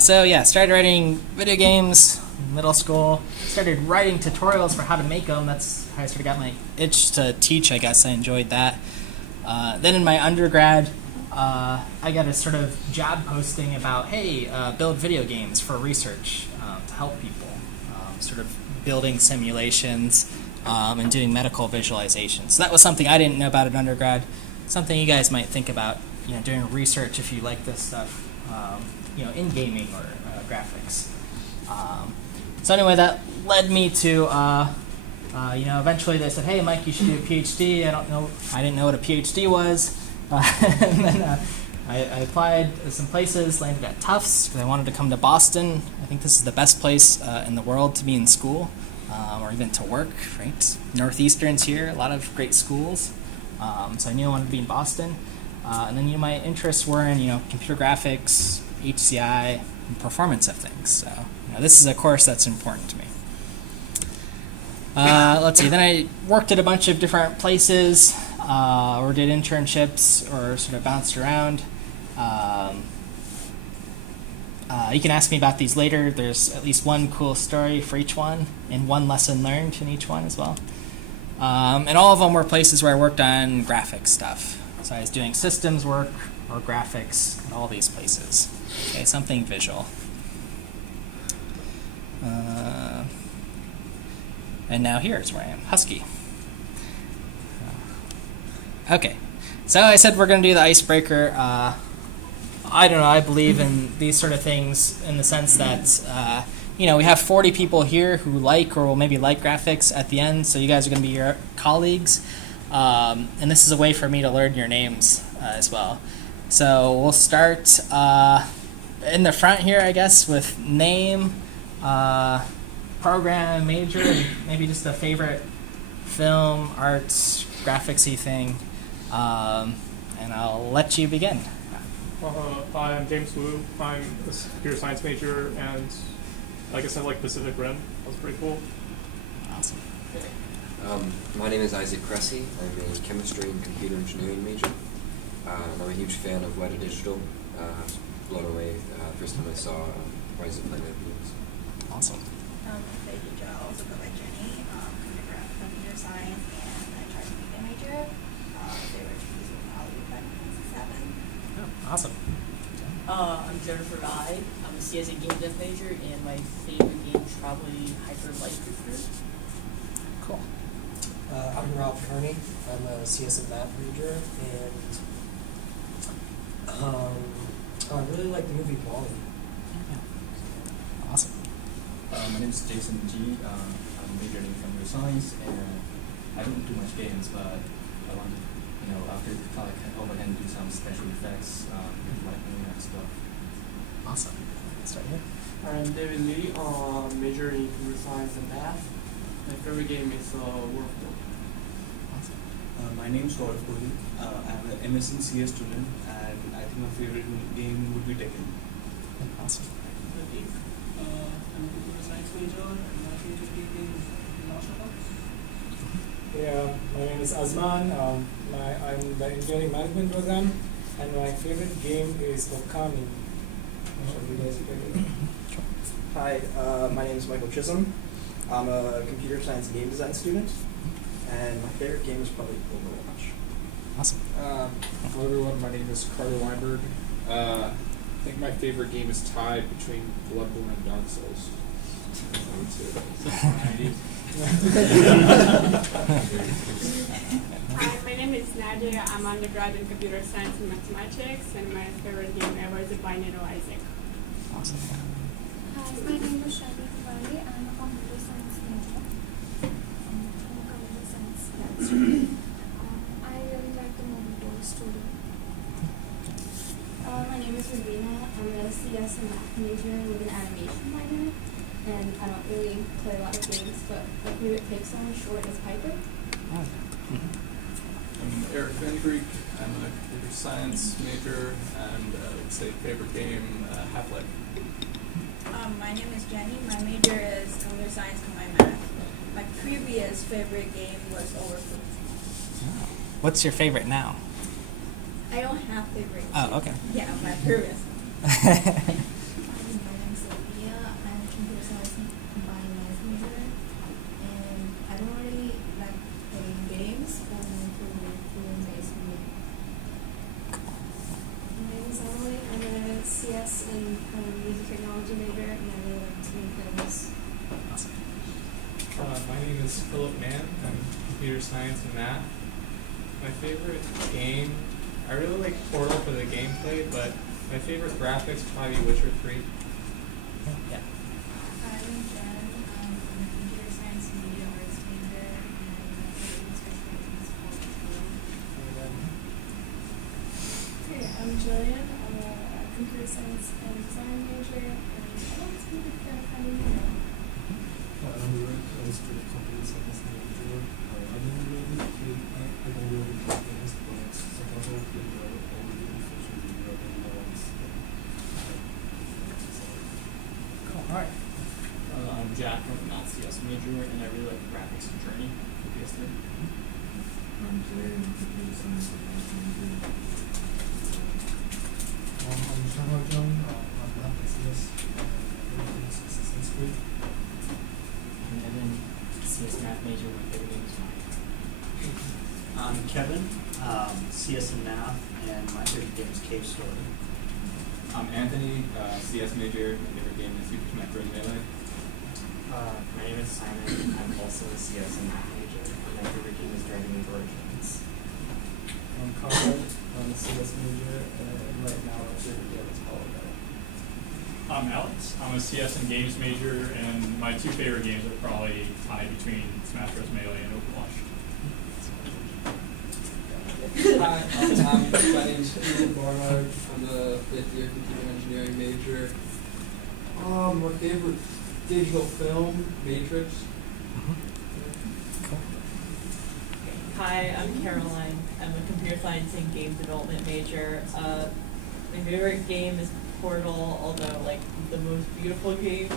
Started writing video games in middle school. Started writing tutorials for how to make them. That's how I sort of got my itch to teach, I guess. I enjoyed that. Then in my undergrad, I got a sort of job posting about, hey, build video games for research to help people, sort of building simulations and doing medical visualizations. So that was something I didn't know about in undergrad. Something you guys might think about, doing research if you like this stuff, in gaming or graphics. So anyway, that led me to, eventually they said, hey, Mike, you should do a PhD. I didn't know what a PhD was. And then I applied some places, landed at Tufts because I wanted to come to Boston. I think this is the best place in the world to be in school or even to work, right? Northeastern's here, a lot of great schools. So I knew I wanted to be in Boston. And then my interests were in computer graphics, HCI, and performance of things. So this is a course that's important to me. Let's see. Then I worked at a bunch of different places, or did internships, or sort of bounced around. You can ask me about these later. There's at least one cool story for each one, and one lesson learned in each one as well. And all of them were places where I worked on graphics stuff. So I was doing systems work or graphics at all these places. Okay, something visual. And now here's where I am, Husky. Okay, so I said we're going to do the icebreaker. I don't know, I believe in these sort of things in the sense that, we have 40 people here who like or will maybe like graphics at the end, so you guys are going to be your colleagues. And this is a way for me to learn your names as well. So we'll start in the front here, I guess, with name, program, major, and maybe just a favorite film, arts, graphics-y thing. And I'll let you begin. Hi, I'm James Wu. I'm a computer science major, and I guess I like Pacific Rim. That was pretty cool. Awesome. My name is Isaac Cressy. I'm a chemistry and computer engineering major. I'm a huge fan of Weta Digital. I was blown away first time I saw Rise of Planet Beings. Awesome. Thank you, Joe. I also go by Jenny. Computer science, and I tried to be a major. Favorite movies would probably be Final Fantasy VII. Oh, awesome. I'm Jennifer Guy. I'm a CSA game dev major, and my favorite game is probably Hyper Light Drifter. Cool. I'm Rob Kearney. I'm a CS and math major, and I really like the movie Wall-E. Awesome. My name is Jason G. I'm majoring in computer science, and I don't do much games, but I want to, after the talk, I can do some special effects, lighting and stuff. Awesome. Start here. I'm David Lee, majoring in computer science and math. My favorite game is World. My name is Gaurav Kohli. I'm an MSc CS student, and I think my favorite game would be Tekken. Awesome. I'm a computer science major, and my favorite game is Last of Us. Yeah, my name is Azman. I'm the engineering management program, and my favorite game is Okami. Hi, my name is Michael Chisholm. I'm a computer science game design student, and my favorite game is probably Overwatch. Awesome. Hello everyone, my name is Carter Weinberg. I think my favorite game is tied between Bloodborne and Dark Souls. Hi, my name is Nadia. I'm undergrad in computer science and mathematics, and my favorite game ever is Binary Isaac. Awesome. Hi, my name is Shadi Tiwari. I'm a computer science major. I'm a computer science grad student. I really like the movie Studio. My name is Ravina. I'm a CS and math major with an animation minor, and I don't really play a lot of games, but my favorite Pixar short is Piper. I'm Eric Van Greek. I'm a computer science major, and I would say favorite game, Half-Life. My name is Jenny. My major is computer science combined math. My previous favorite game was Overcooked. What's your favorite now? I don't have favorites. Oh, okay. Yeah, my previous one. My name is Sophia. I'm a computer science combined math major, and I don't really like playing games, but I'm doing based media. My name is Emily. I'm a CS and music technology major, and I really like to make films. Awesome. My name is Philip Mann. I'm computer science and math. My favorite game, I really like Portal for the gameplay, but my favorite graphics would probably be Witcher 3. Yeah. Hi, I'm Jen. I'm a computer science and media arts major, and my favorite research project is called Hey, I'm Jillian. I'm a computer science and design major, and I like to be a fan of media. I'm Rick. I was a computer science major. I don't really play games, but sometimes I'll play all the games social media and Cool. All right. I'm Jack. I'm a math CS major, and I really like graphics and Journey for PS3. I'm Jay. I'm a computer science and math major. I'm Shamajan. I'm math CS. Everything's Assassin's Creed. And then CS math major, my favorite game is mine. I'm Kevin, CS and math, and my favorite game is Cave Story. I'm Anthony, CS major. My favorite game is Super Smash Bros. Melee. My name is Simon. I'm also a CS and math major. My favorite game is Dragon Age Origins. I'm Conrad. I'm a CS major, and right now my favorite game is Holodeck. I'm Alex. I'm a CS and games major, and my two favorite games are probably tied between Smash Bros. Melee and Overwatch. Hi, my name is Steven Barnard. I'm a fifth-year computer engineering major. My favorite digital film, Matrix. Hi, I'm Caroline. I'm a computer science and game development major. My favorite game is Portal, although like the most beautiful game,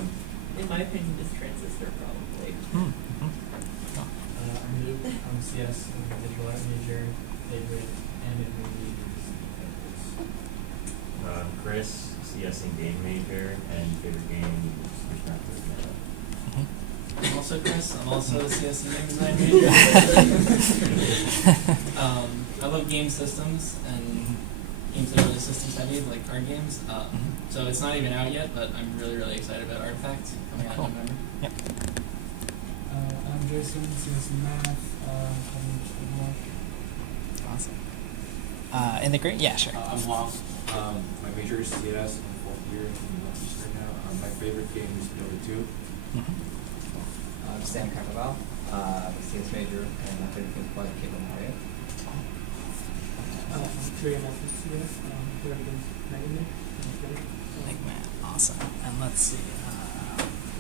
in my opinion, is Transistor probably. I'm Luke. I'm CS and digital art major. Favorite anime movie is Chris, CS and game major, and favorite game is Super Smash Bros. Melee. I'm also Chris. I'm also a CS and game design major. I love game systems and games that are really systems heavy, like card games. So it's not even out yet, but I'm really excited about Artifact coming out in November. Yep. I'm Jason, CS and math. Awesome. In the green? Yeah, sure. I'm Juan. My major is CS. I'm fourth year in Northeast right now. My favorite game is Dota 2. I'm Stan Carnaval. I'm a CS major, and my favorite game is probably Kingdom Hearts. I'm Trey, I'm also CS. Favorite game is Mega Man. Like man, awesome. And let's see.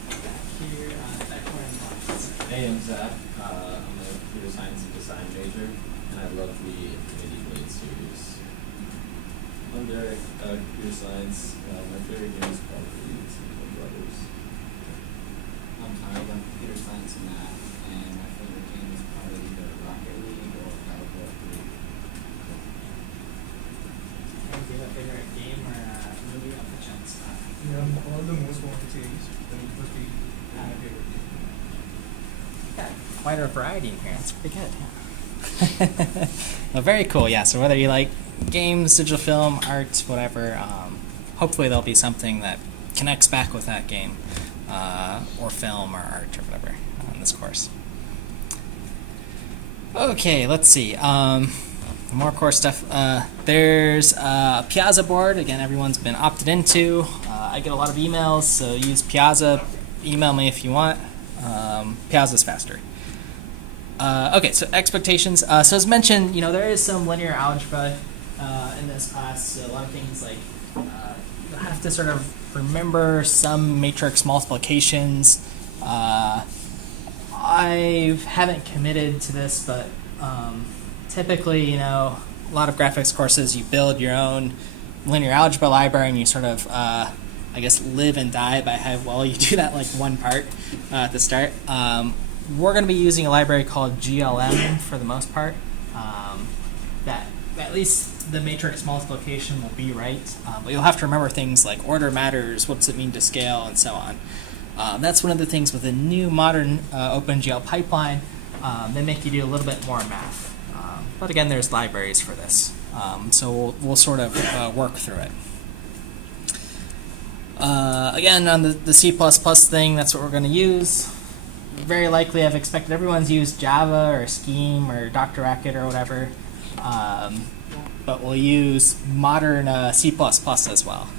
Back here, that corner left. Hey, I'm Zach. I'm a computer science and design major, and I love the Infinity Blade series. I'm Derek, computer science. My favorite game is probably Super Brothers. I'm Ty. I'm computer science and math, and my favorite game is probably either Rocket League or Battlefield 3. Do you have a favorite game or movie on the chance? All the most wanted series. That must be my favorite. Got quite a variety in here. That's pretty good. Yeah. Well, very cool. Yeah. So whether you like games, digital film, art, whatever, hopefully there'll be something that connects back with that game, or film, or art, or whatever in this course. Okay, let's see. More course stuff. There's a Piazza board. Again, everyone's been opted into. I get a lot of emails, so use Piazza. Email me if you want. Piazza's faster. Okay, so expectations. So as mentioned, there is some linear algebra in this class. So a lot of things like you'll have to sort of remember some matrix multiplications. I haven't committed to this, but typically, a lot of graphics courses, you build your own linear algebra library, and you sort of, live and die by how well you do that, like one part at the start. We're going to be using a library called GLM for the most part. That at least the matrix multiplication will be right, but you'll have to remember things like order matters, what does it mean to scale, and so on. That's one of the things with the new modern OpenGL pipeline. They make you do a little bit more math. But again, there's libraries for this. So we'll sort of work through it. Again, on the C++ thing, that's what we're going to use. Very likely, I've expected everyone's used Java or Scheme or Dr. Racket or whatever. But we'll use modern C++ as well.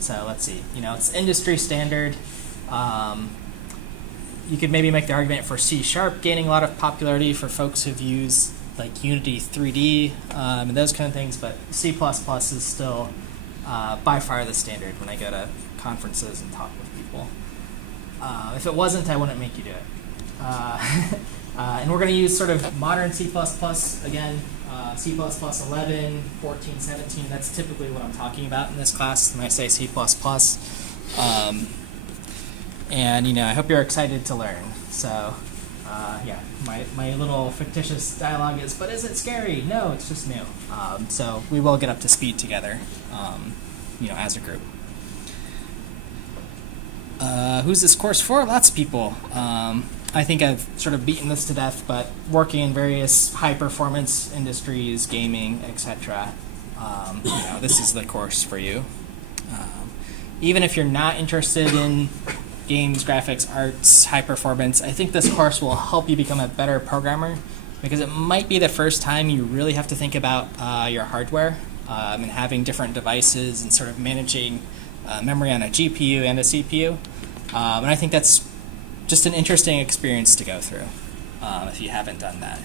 So let's see. It's industry standard. You could maybe make the argument for C# gaining a lot of popularity for folks who've used like Unity 3D and those kind of things, but C++ is still by far the standard when I go to conferences and talk with people. If it wasn't, I wouldn't make you do it. And we're going to use sort of modern C++ again, C++ 11, 14, 17. That's typically what I'm talking about in this class when I say C++. And I hope you're excited to learn. So yeah, my little fictitious dialogue is, but is it scary? No, it's just new. So we will get up to speed together, as a group. Who's this course for? Lots of people. I think I've sort of beaten this to death, but working in various high-performance industries, gaming, etc., this is the course for you. Even if you're not interested in games, graphics, arts, high performance, I think this course will help you become a better programmer, because it might be the first time you really have to think about your hardware and having different devices and sort of managing memory on a GPU and a CPU. And I think that's just an interesting experience to go through if you haven't done that.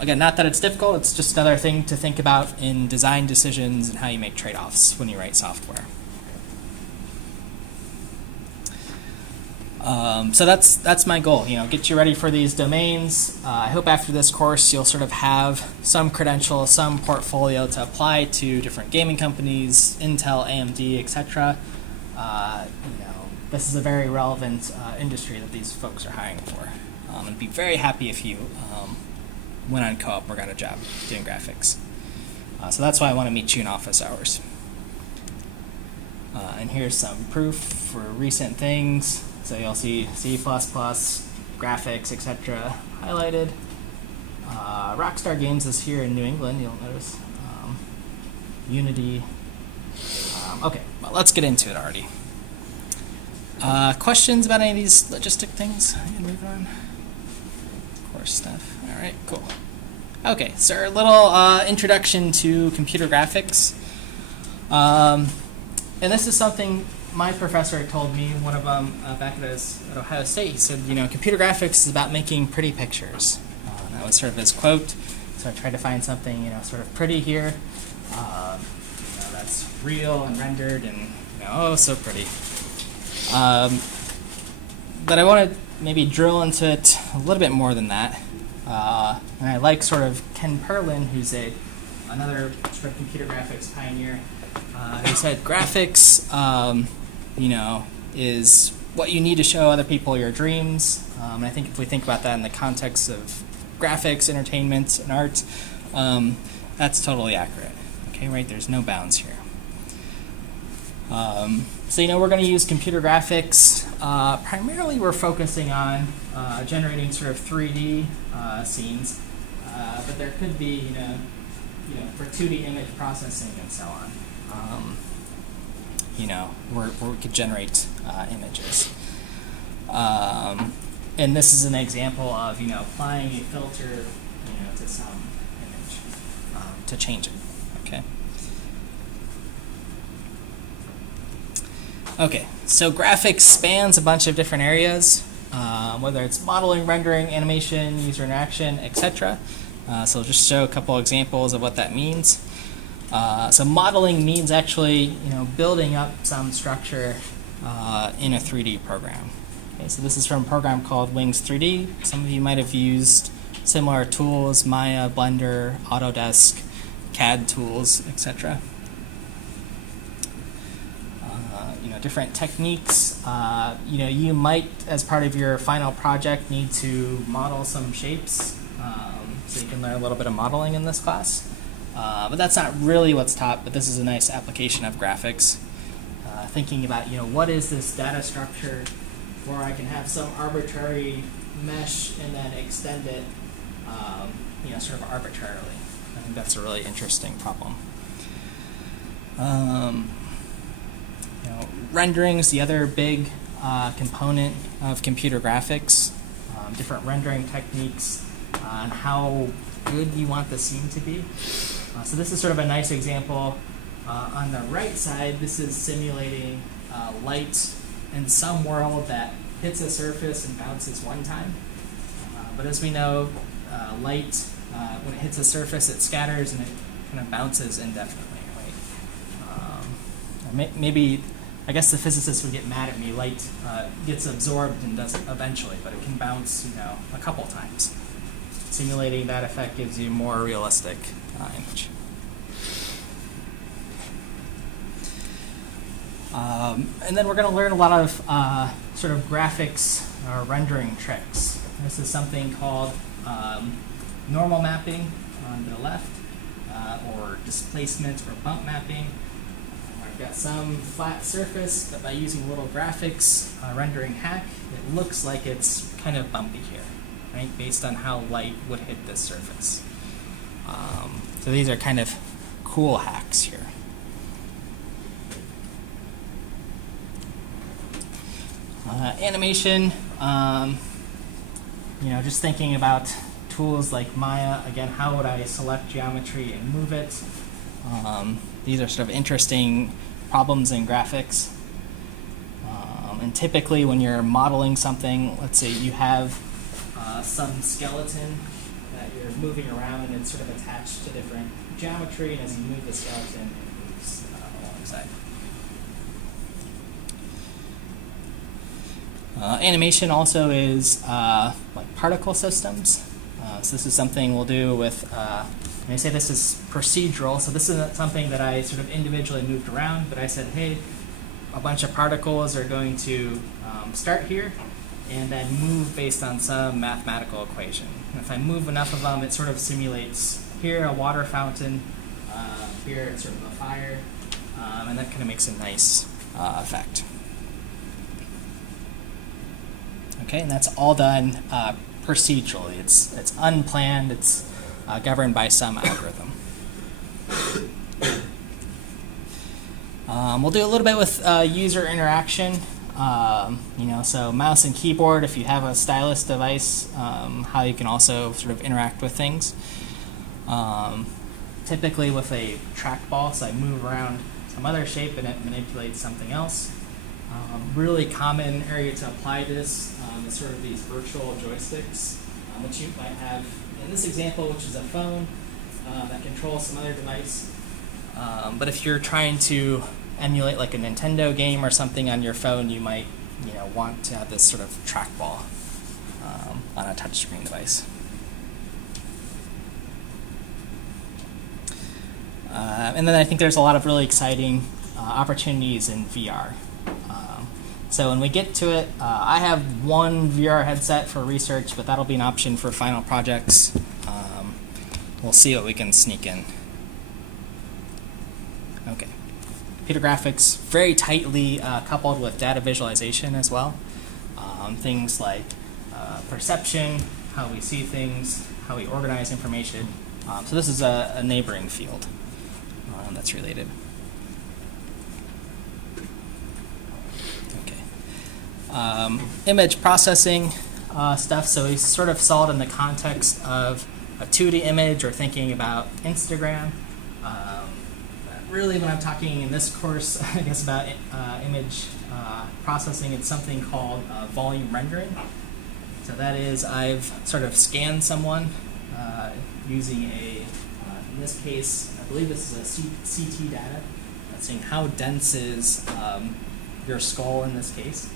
Again, not that it's difficult, it's just another thing to think about in design decisions and how you make trade-offs when you write software. So that's my goal, get you ready for these domains. I hope after this course you'll sort of have some credential, some portfolio to apply to different gaming companies, Intel, AMD, etc. This is a very relevant industry that these folks are hiring for. I'd be very happy if you went on co-op or got a job doing graphics. So that's why I want to meet you in office hours. And here's some proof for recent things. So you'll see C++, graphics, etc. highlighted. Rockstar Games is here in New England, you'll notice. Unity. Okay, well, let's get into it already. Questions about any of these logistic things? I can move on. Course stuff. All right, cool. Okay, so a little introduction to computer graphics. And this is something my professor told me, one of them back at Ohio State. He said, computer graphics is about making pretty pictures. That was sort of his quote. So I tried to find something, sort of pretty here. That's real and rendered and, oh, so pretty. But I want to maybe drill into it a little bit more than that. And I like sort of Ken Perlin, who's another sort of computer graphics pioneer, who said graphics, is what you need to show other people your dreams. And I think if we think about that in the context of graphics, entertainment, and art, that's totally accurate. Okay, right? There's no bounds here. So we're going to use computer graphics. Primarily, we're focusing on generating sort of 3D scenes, but there could be, for 2D image processing and so on. Where we could generate images. And this is an example of, applying a filter, to some image to change it. Okay. Okay, so graphics spans a bunch of different areas, whether it's modeling, rendering, animation, user interaction, etc. So I'll just show a couple examples of what that means. So modeling means actually, building up some structure in a 3D program. Okay, so this is from a program called Wings 3D. Some of you might have used similar tools: Maya, Blender, Autodesk, CAD tools, etc. Different techniques. You might, as part of your final project, need to model some shapes. So you can learn a little bit of modeling in this class. But that's not really what's taught, but this is a nice application of graphics. Thinking about, what is this data structure where I can have some arbitrary mesh and then extend it, sort of arbitrarily. I think that's a really interesting problem. Rendering is the other big component of computer graphics. Different rendering techniques on how good you want the scene to be. So this is sort of a nice example. On the right side, this is simulating light in some world that hits a surface and bounces one time. But as we know, light, when it hits a surface, it scatters and it kind of bounces indefinitely. Right? Maybe, I guess the physicists would get mad at me. Light gets absorbed and does eventually, but it can bounce, a couple times. Simulating that effect gives you a more realistic image. And then we're going to learn a lot of sort of graphics or rendering tricks. This is something called normal mapping on the left, or displacement or bump mapping. I've got some flat surface, but by using a little graphics rendering hack, it looks like it's kind of bumpy here, right? Based on how light would hit this surface. So these are kind of cool hacks here. Animation, just thinking about tools like Maya. Again, how would I select geometry and move it? These are sort of interesting problems in graphics. And typically when you're modeling something, let's say you have some skeleton that you're moving around and it's sort of attached to different geometry, and as you move the skeleton, it moves alongside. Animation also is like particle systems. So this is something we'll do with, and I say this is procedural, so this isn't something that I sort of individually moved around, but I said, hey, a bunch of particles are going to start here and then move based on some mathematical equation. And if I move enough of them, it sort of simulates here a water fountain, here it's sort of a fire, and that kind of makes a nice effect. Okay, and that's all done procedurally. It's unplanned. It's governed by some algorithm. We'll do a little bit with user interaction. So mouse and keyboard. If you have a stylus device, how you can also sort of interact with things. Typically with a trackball, so I move around some other shape and it manipulates something else. Really common area to apply this is sort of these virtual joysticks, which you might have in this example, which is a phone that controls some other device. But if you're trying to emulate like a Nintendo game or something on your phone, you might want to have this sort of trackball on a touchscreen device. And then I think there's a lot of really exciting opportunities in VR. So when we get to it, I have one VR headset for research, but that'll be an option for final projects. We'll see what we can sneak in. Okay. computer graphics very tightly coupled with data visualization as well. Things like perception, how we see things, how we organize information. So this is a neighboring field that's related. Okay. Image processing stuff. So we sort of saw it in the context of a 2D image or thinking about Instagram. Really, when I'm talking in this course, I guess about image processing, it's something called volume rendering. So that is, I've sort of scanned someone using in this case, I believe this is a CT data. That's saying how dense is your skull in this case.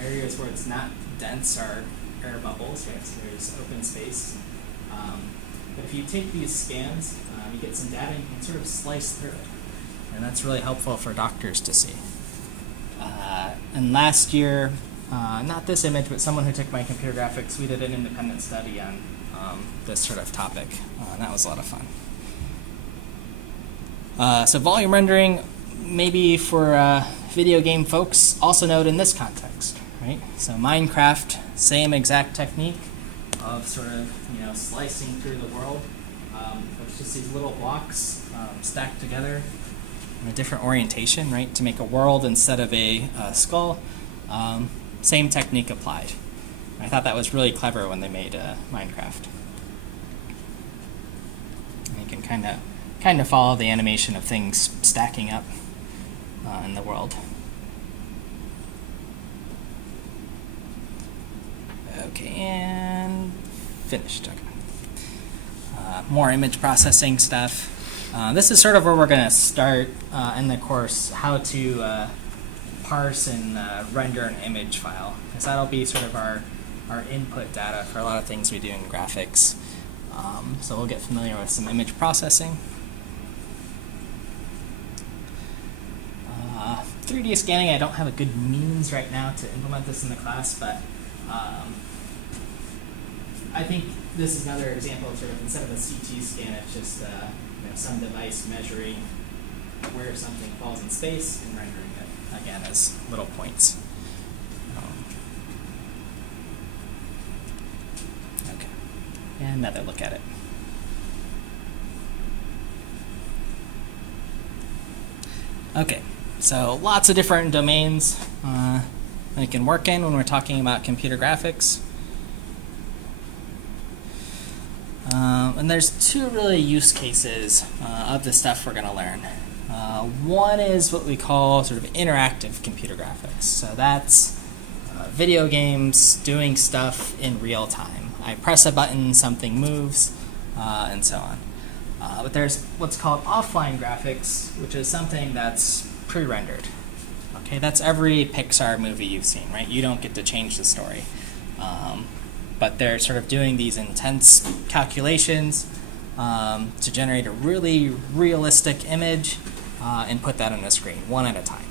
Areas where it's not dense are air bubbles, right? So there's open space. But if you take these scans, you get some data, you can sort of slice through it. And that's really helpful for doctors to see. And last year, not this image, but someone who took my computer graphics, we did an independent study on this sort of topic. And that was a lot of fun. So volume rendering, maybe for video game folks, also note in this context, right? So Minecraft, same exact technique of sort of, slicing through the world. It's just these little blocks stacked together in a different orientation, right, to make a world instead of a skull. Same technique applied. I thought that was really clever when they made Minecraft. And you can kind of follow the animation of things stacking up in the world. Okay, and finished. Okay. More image processing stuff. This is sort of where we're going to start in the course, how to parse and render an image file. Because that'll be sort of our input data for a lot of things we do in graphics. So we'll get familiar with some image processing. 3D scanning, I don't have a good means right now to implement this in the class, but I think this is another example of sort of, instead of a CT scan, it's just some device measuring where something falls in space and rendering it, again, as little points. Okay, and another look at it. Okay, so lots of different domains we can work in when we're talking about computer graphics. And there's two really use cases of the stuff we're going to learn. One is what we call sort of interactive computer graphics. So that's video games doing stuff in real time. I press a button, something moves, and so on. But there's what's called offline graphics, which is something that's pre-rendered. Okay, that's every Pixar movie you've seen, right? You don't get to change the story. But they're sort of doing these intense calculations to generate a really realistic image and put that on a screen, one at a time.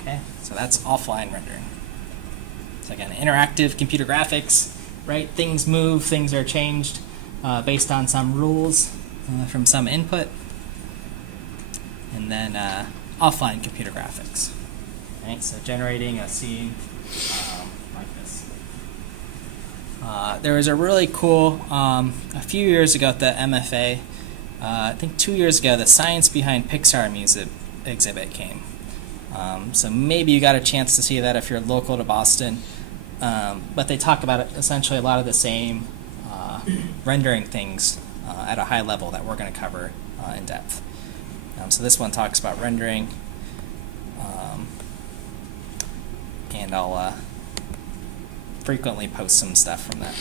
Okay, so that's offline rendering. So again, interactive computer graphics, right? Things move, things are changed based on some rules from some input. And then offline computer graphics, right? So generating a scene like this. There was a really cool, a few years ago at the MFA, I think 2 years ago, the Science Behind Pixar Music exhibit came. So maybe you got a chance to see that if you're local to Boston. But they talk about essentially a lot of the same rendering things at a high level that we're going to cover in depth. So this one talks about rendering, and I'll frequently post some stuff from that.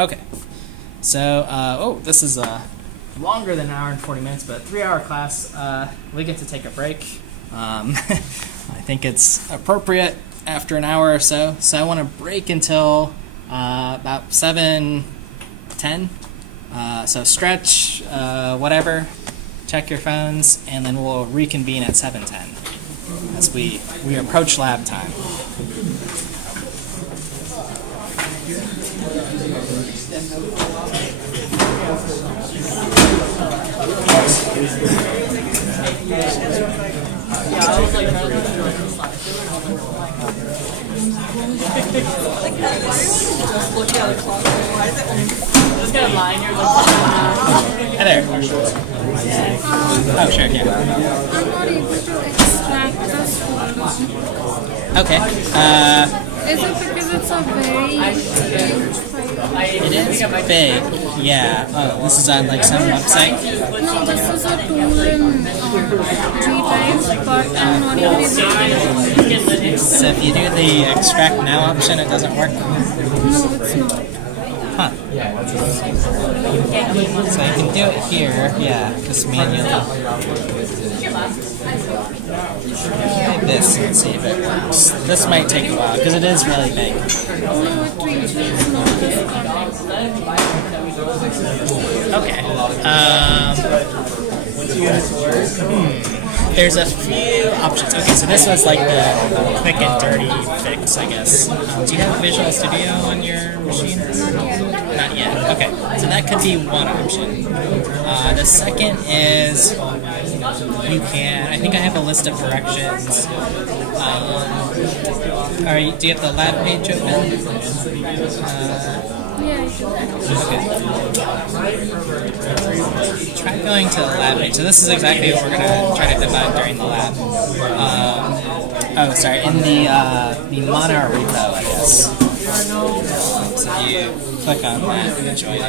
Okay, so this is longer than an hour and 40 minutes, but a 3-hour class. We get to take a break. I think it's appropriate after an hour or so. So I want to break until about 7:10. So stretch, whatever, check your phones, and then we'll reconvene at 7:10 as we approach lab time. Just got a line here. Hi there. Oh, sure, yeah. I'm not able to extract this folder. Okay. Is it because it's a very huge file? It is big. Yeah. Oh, this is on like some website. No, this is a tool in G Drive, but I'm not even able to do it. So if you do the extract now option, it doesn't work. No, it's not. Huh. So you can do it here, yeah, just manually. Try this and see if it works. This might take a while because it is really big. No, it reaches not this Okay. There's a few options. Okay, so this was like the quick and dirty fix, I guess. Do you have Visual Studio on your machine? Not yet. Okay, so that could be one option. The second is you can. I think I have a list of directions. Do you have the lab page open? Yeah, Okay. Try going to the lab page. So this is exactly what we're going to try to debug during the lab. In the Mono repo, I guess. So if you click on that and join it.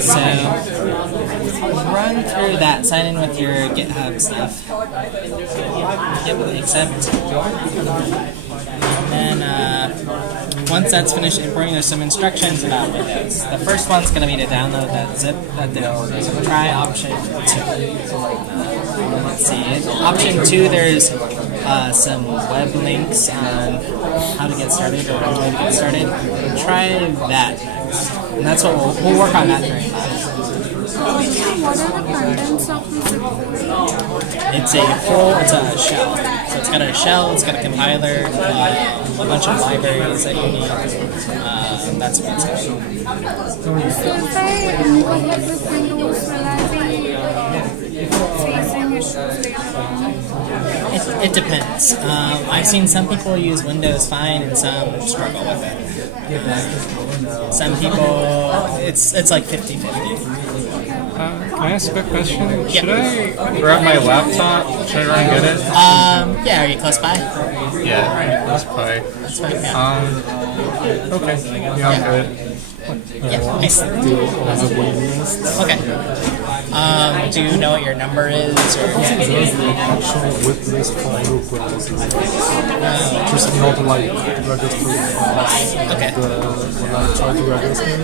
So run through that, sign in with your GitHub stuff. Yep, accept. And then once that's finished importing, there's some instructions about Windows. The first one's going to be to download that zip that didn't work. So try option 2. Let's see. Option 2, there's some web links on how to get started or where to get started. Try that. And that's what we'll work on that during class. what are the contents of the zip folder? It's a shell. So it's got a shell, it's got a compiler, a bunch of libraries that you need. That's what it's got. So if I move ahead with Windows, will I be facing issues later on? It depends. I've seen some people use Windows fine and some struggle with it. Some people, it's like 50-50. Can I ask a quick question? Yeah. Should I grab my laptop? Should I run and get it? Yeah, are you close by? Yeah, close by. That's fine, yeah. Okay. Yeah, I'm good. Yeah, nice. Okay. Do you know what your number is? Or Actual with list file browser. Just not like register files. Okay. When I try to register it,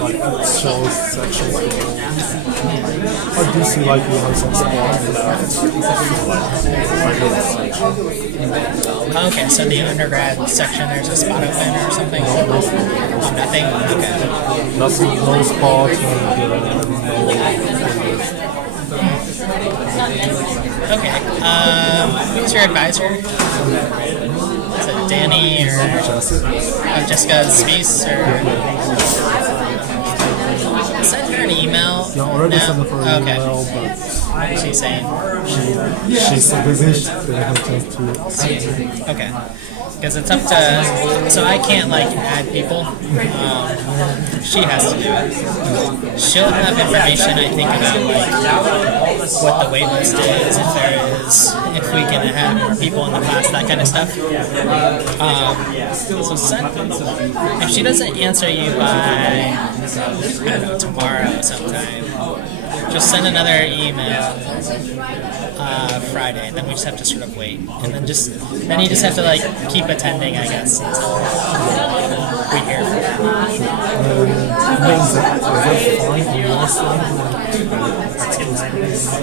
like it shows sections. I do see like you have some spot left. Okay, so the undergrad section, there's a spot open or something? Oh, nothing? Okay. Nothing, no spot, Okay. Who's your advisor? Is it Danny or Jessica Spies or? Send her an email. Yeah, already sent her an email, but what is she saying? She's so busy, she didn't have a chance to. Okay. Because it's up to, so I can't like add people. She has to do it. She'll have information, I think, about like what the wait list is, if we can have more people in the class, that kind of stuff. So if she doesn't answer you by, I don't know, tomorrow sometime, just send another email Friday, then we just have to sort of wait, and then you just have to like keep attending, I guess, until we hear from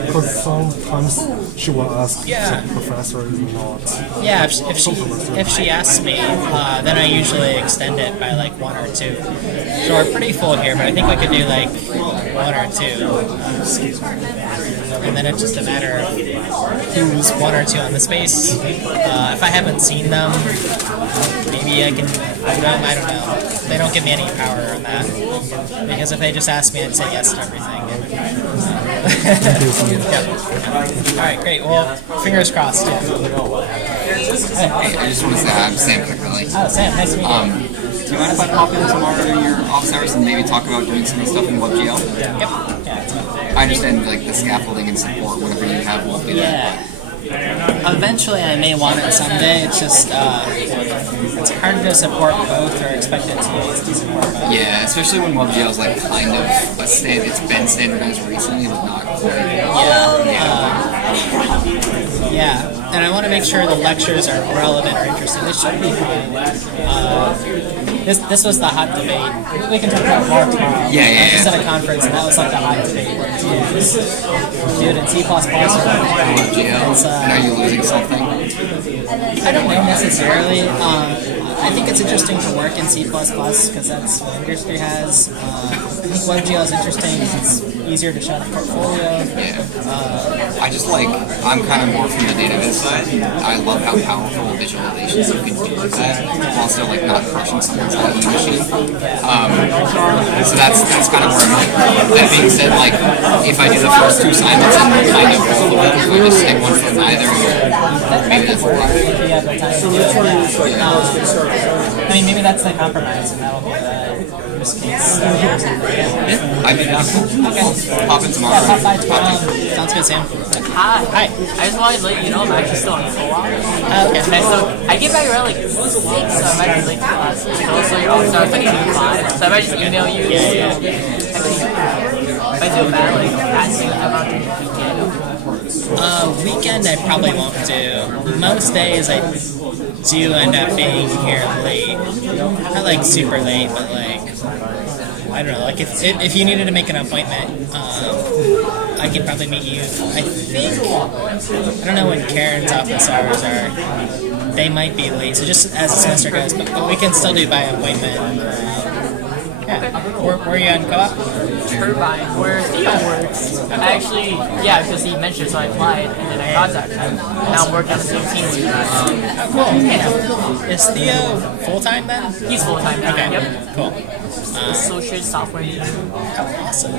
Because sometimes she will ask if the professor is not. Yeah, if she asks me, then I usually extend it by like 1 or 2. So we're pretty full here, but I think we could do like 1 or 2. Excuse me. and then it's just a matter of who's one or two on the space. If I haven't seen them, maybe I can do them. I don't know. They don't give me any power on that, because if they just asked me, I'd say yes to everything. Yeah. All right, great. Well, fingers crossed. Yeah. Hey, I just want to say I'm Sam Pickle. Oh, Sam, nice to meet you. Do you mind if I pop in tomorrow during your office hours and maybe talk about doing some stuff in WebGL? Yep. Yeah. I understand like the scaffolding and support, whatever you have, won't be there. Yeah. Eventually, I may want it someday. It's just it's hard to support both or expect it to support both. Yeah, especially when WebGL is like kind of it's been standardized recently, but not quite. Yeah, and I want to make sure the lectures are relevant or interesting. They should be fine. This was the hot debate. We can talk about more tomorrow. Yeah. I was at a conference, and that was like the hot debate. Dude, in C++ or and are you losing something? I don't know necessarily. I think it's interesting to work in C++ because that's what industry has. I think WebGL is interesting because it's easier to show in a portfolio. Yeah. I just I'm kind of more from the database side. I love how powerful visualizations you can do with that, also not crushing someone's IE machine. So that's kind of where I'm at. That being said, if I do the first two assignments and kind of roll the book, if I just stick one from either, maybe that's a lot. I mean, maybe that's the compromise, and that'll be the use case. I'd be down. Okay. Pop in tomorrow. Pop by tomorrow. Sounds good, Sam. Hi. Hi. I just wanted to let you know I'm actually still on co-op. Okay. So I get back around 6, so I might be late to class. So also your office hours at 5, so I might just email you. Yeah. If I feel bad, asking about the weekend. Weekend I probably won't do. Most days I do end up being here late. Not super late, but I don't know. If you needed to make an appointment, I could probably meet you. I think I don't know when Karen's office hours are. They might be late, so just as the semester goes, but we can still do by appointment. Yeah. Where are you on co-op? Turbine, where Theo works. Actually, yeah, because he mentioned, so I applied, and then I contacted him. Now I'm working on the same team with you. Cool. Yeah. Is Theo full-time then? He's full-time now. Okay. Yep. Cool. Associate software engineer. Awesome.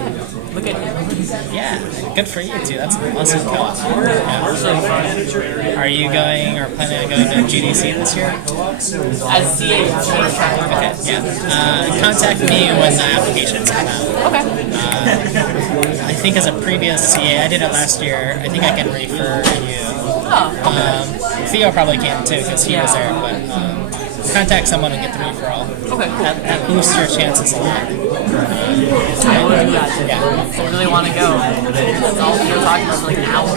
Look at him. Yeah, good for you too. That's an awesome co-op. Yeah. It's really fun. Are you going or planning on going to GDC this year? As CA, okay. Yeah. Contact me when the applications come out. Okay. I think as a previous CA, I did it last year. I think I can refer you. Oh, okay. Theo probably can too because he was there, but contact someone and get the referral. Okay, cool. That boosts your chances a lot. I will do that. Yeah. I really want to go. That's all we were talking about for an hour.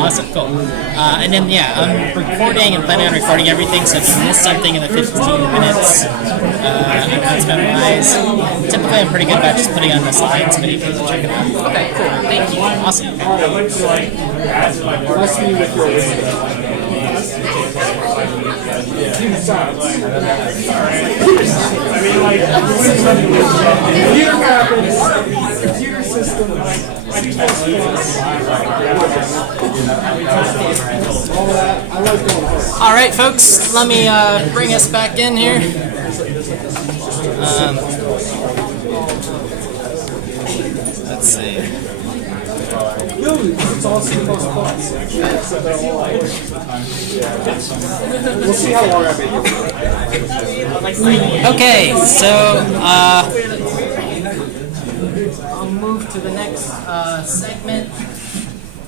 Awesome, cool. And then, I'm recording and planning on recording everything, so if you miss something in the 15 minutes, announcement-wise, typically I'm pretty good about just putting on the slides, but you can check it out. Okay, cool. Thank you. Awesome. Bless me with your computer system. All right, folks, let me bring us back in here. Let's see. It's all C++. We'll see how long I make it. Okay, so I'll move to the next segment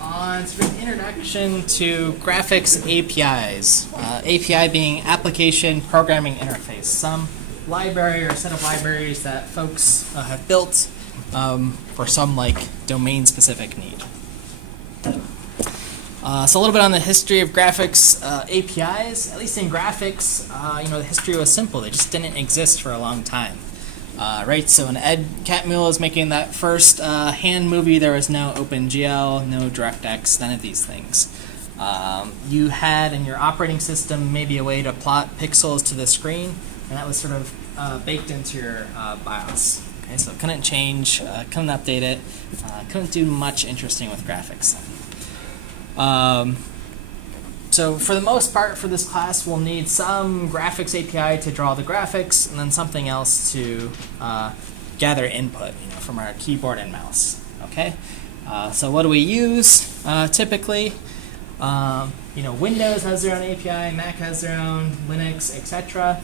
on sort of introduction to graphics APIs. API being application programming interface, some library or set of libraries that folks have built for some domain-specific need. So a little bit on the history of graphics APIs. At least in graphics, the history was simple. They just didn't exist for a long time. Right, so when Ed Catmull was making that first hand movie, there was no OpenGL, no DirectX, none of these things. You had in your operating system maybe a way to plot pixels to the screen, and that was sort of baked into your BIOS. Okay, so couldn't change, couldn't update it, couldn't do much interesting with graphics. So for the most part for this class, we'll need some graphics API to draw the graphics, and then something else to gather input, from our keyboard and mouse. Okay, so what do we use typically? Windows has their own API, Mac has their own, Linux, etc.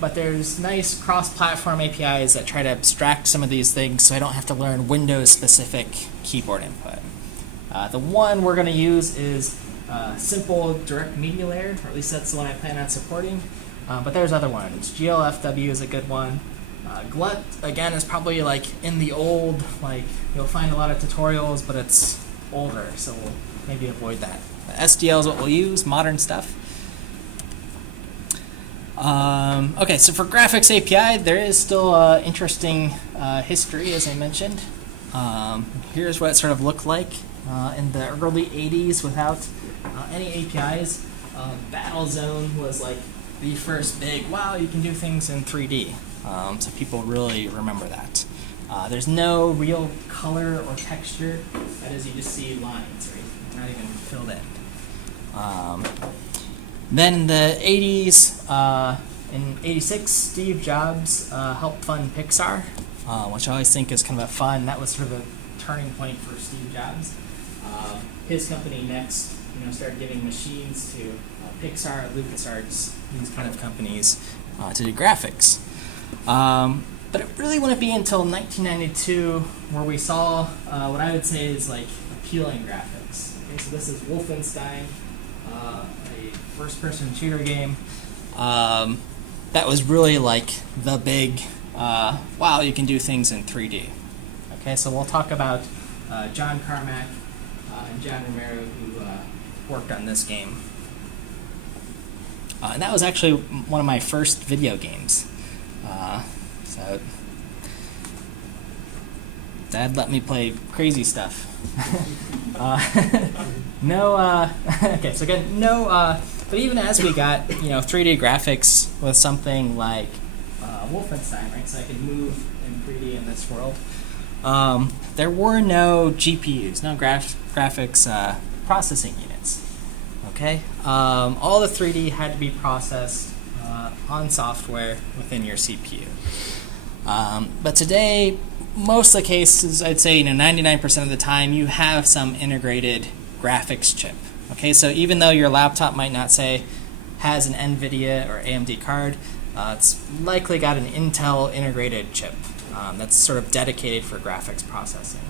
But there's nice cross-platform APIs that try to abstract some of these things, so I don't have to learn Windows-specific keyboard input. The one we're going to use is simple direct media layer, or at least that's the one I plan on supporting. But there's other ones. GLFW is a good one. Glut, again, is probably like in the old, you'll find a lot of tutorials, but it's older, so we'll maybe avoid that. SDL is what we'll use, modern stuff. Okay, so for graphics API, there is still interesting history, as I mentioned. Here's what it sort of looked like in the early 80s without any APIs. Battlezone was like the first big, wow, you can do things in 3D. So people really remember that. There's no real color or texture. That is, you just see lines, right? Not even filled in. Then in the 80s, in '86, Steve Jobs helped fund Pixar, which I always think is kind of a fun. That was sort of a turning point for Steve Jobs. His company next, started giving machines to Pixar, LucasArts, these kind of companies to do graphics. But it really wouldn't be until 1992 where we saw what I would say is like appealing graphics. Okay, so this is Wolfenstein, a first-person shooter game. That was really like the big, wow, you can do things in 3D. Okay, so we'll talk about John Carmack and John Romero, who worked on this game. And that was actually one of my first video games. So Dad let me play crazy stuff. Okay, so again, but even as we got 3D graphics with something like Wolfenstein, right? So I could move in 3D in this world. There were no GPUs, no graphics processing units. Okay, all the 3D had to be processed on software within your CPU. But today, most of the cases, I'd say 99% of the time, you have some integrated graphics chip. Okay, so even though your laptop might not say has an NVIDIA or AMD card, it's likely got an Intel integrated chip that's sort of dedicated for graphics processing.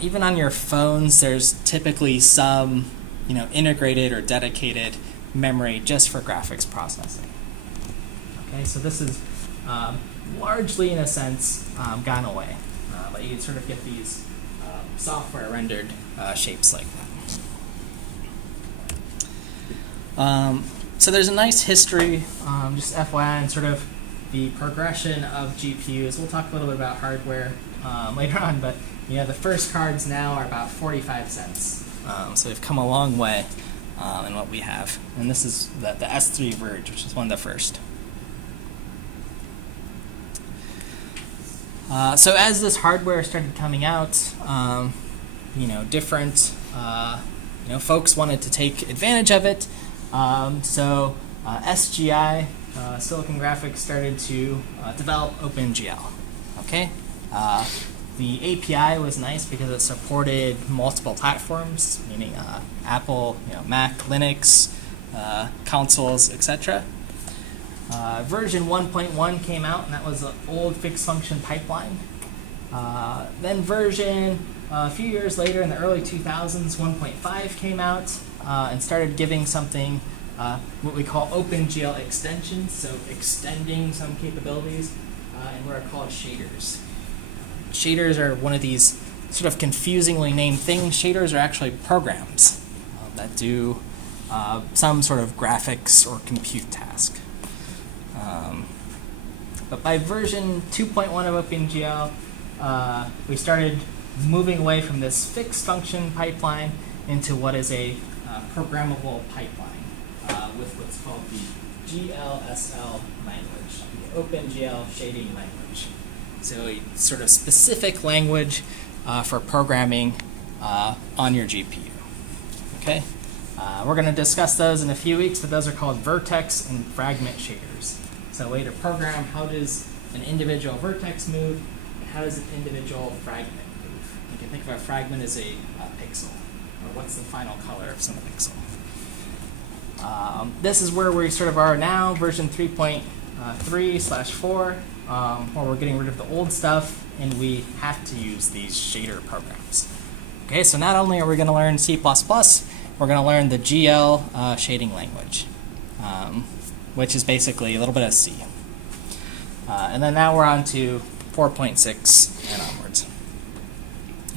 Even on your phones, there's typically some integrated or dedicated memory just for graphics processing. Okay, so this is largely, in a sense, gone away, but you can sort of get these software rendered shapes like that. So there's a nice history, just FYI, and sort of the progression of GPUs. We'll talk a little bit about hardware later on, but the first cards now are about 45 cents. So they've come a long way in what we have. And this is the S3 Verge, which is one of the first. So as this hardware started coming out, different folks wanted to take advantage of it. So SGI, Silicon Graphics, started to develop OpenGL. Okay, the API was nice because it supported multiple platforms, meaning Apple, Mac, Linux, consoles, etc. Version 1.1 came out, and that was an old fixed function pipeline. Then version a few years later, in the early 2000s, 1.5 came out and started giving something what we call OpenGL extensions, so extending some capabilities, and what are called shaders. Shaders are one of these sort of confusingly named things. Shaders are actually programs that do some sort of graphics or compute task. But by version 2.1 of OpenGL, we started moving away from this fixed function pipeline into what is a programmable pipeline with what's called the GLSL language, the OpenGL shading language. So a sort of specific language for programming on your GPU. Okay, we're going to discuss those in a few weeks, but those are called vertex and fragment shaders. So a way to program how does an individual vertex move and how does an individual fragment move. You can think of a fragment as a pixel, or what's the final color of some pixel. This is where we sort of are now, version 3.3/4, where we're getting rid of the old stuff and we have to use these shader programs. Okay, so not only are we going to learn C++, we're going to learn the GL shading language, which is basically a little bit of C. And then now we're on to 4.6 and onwards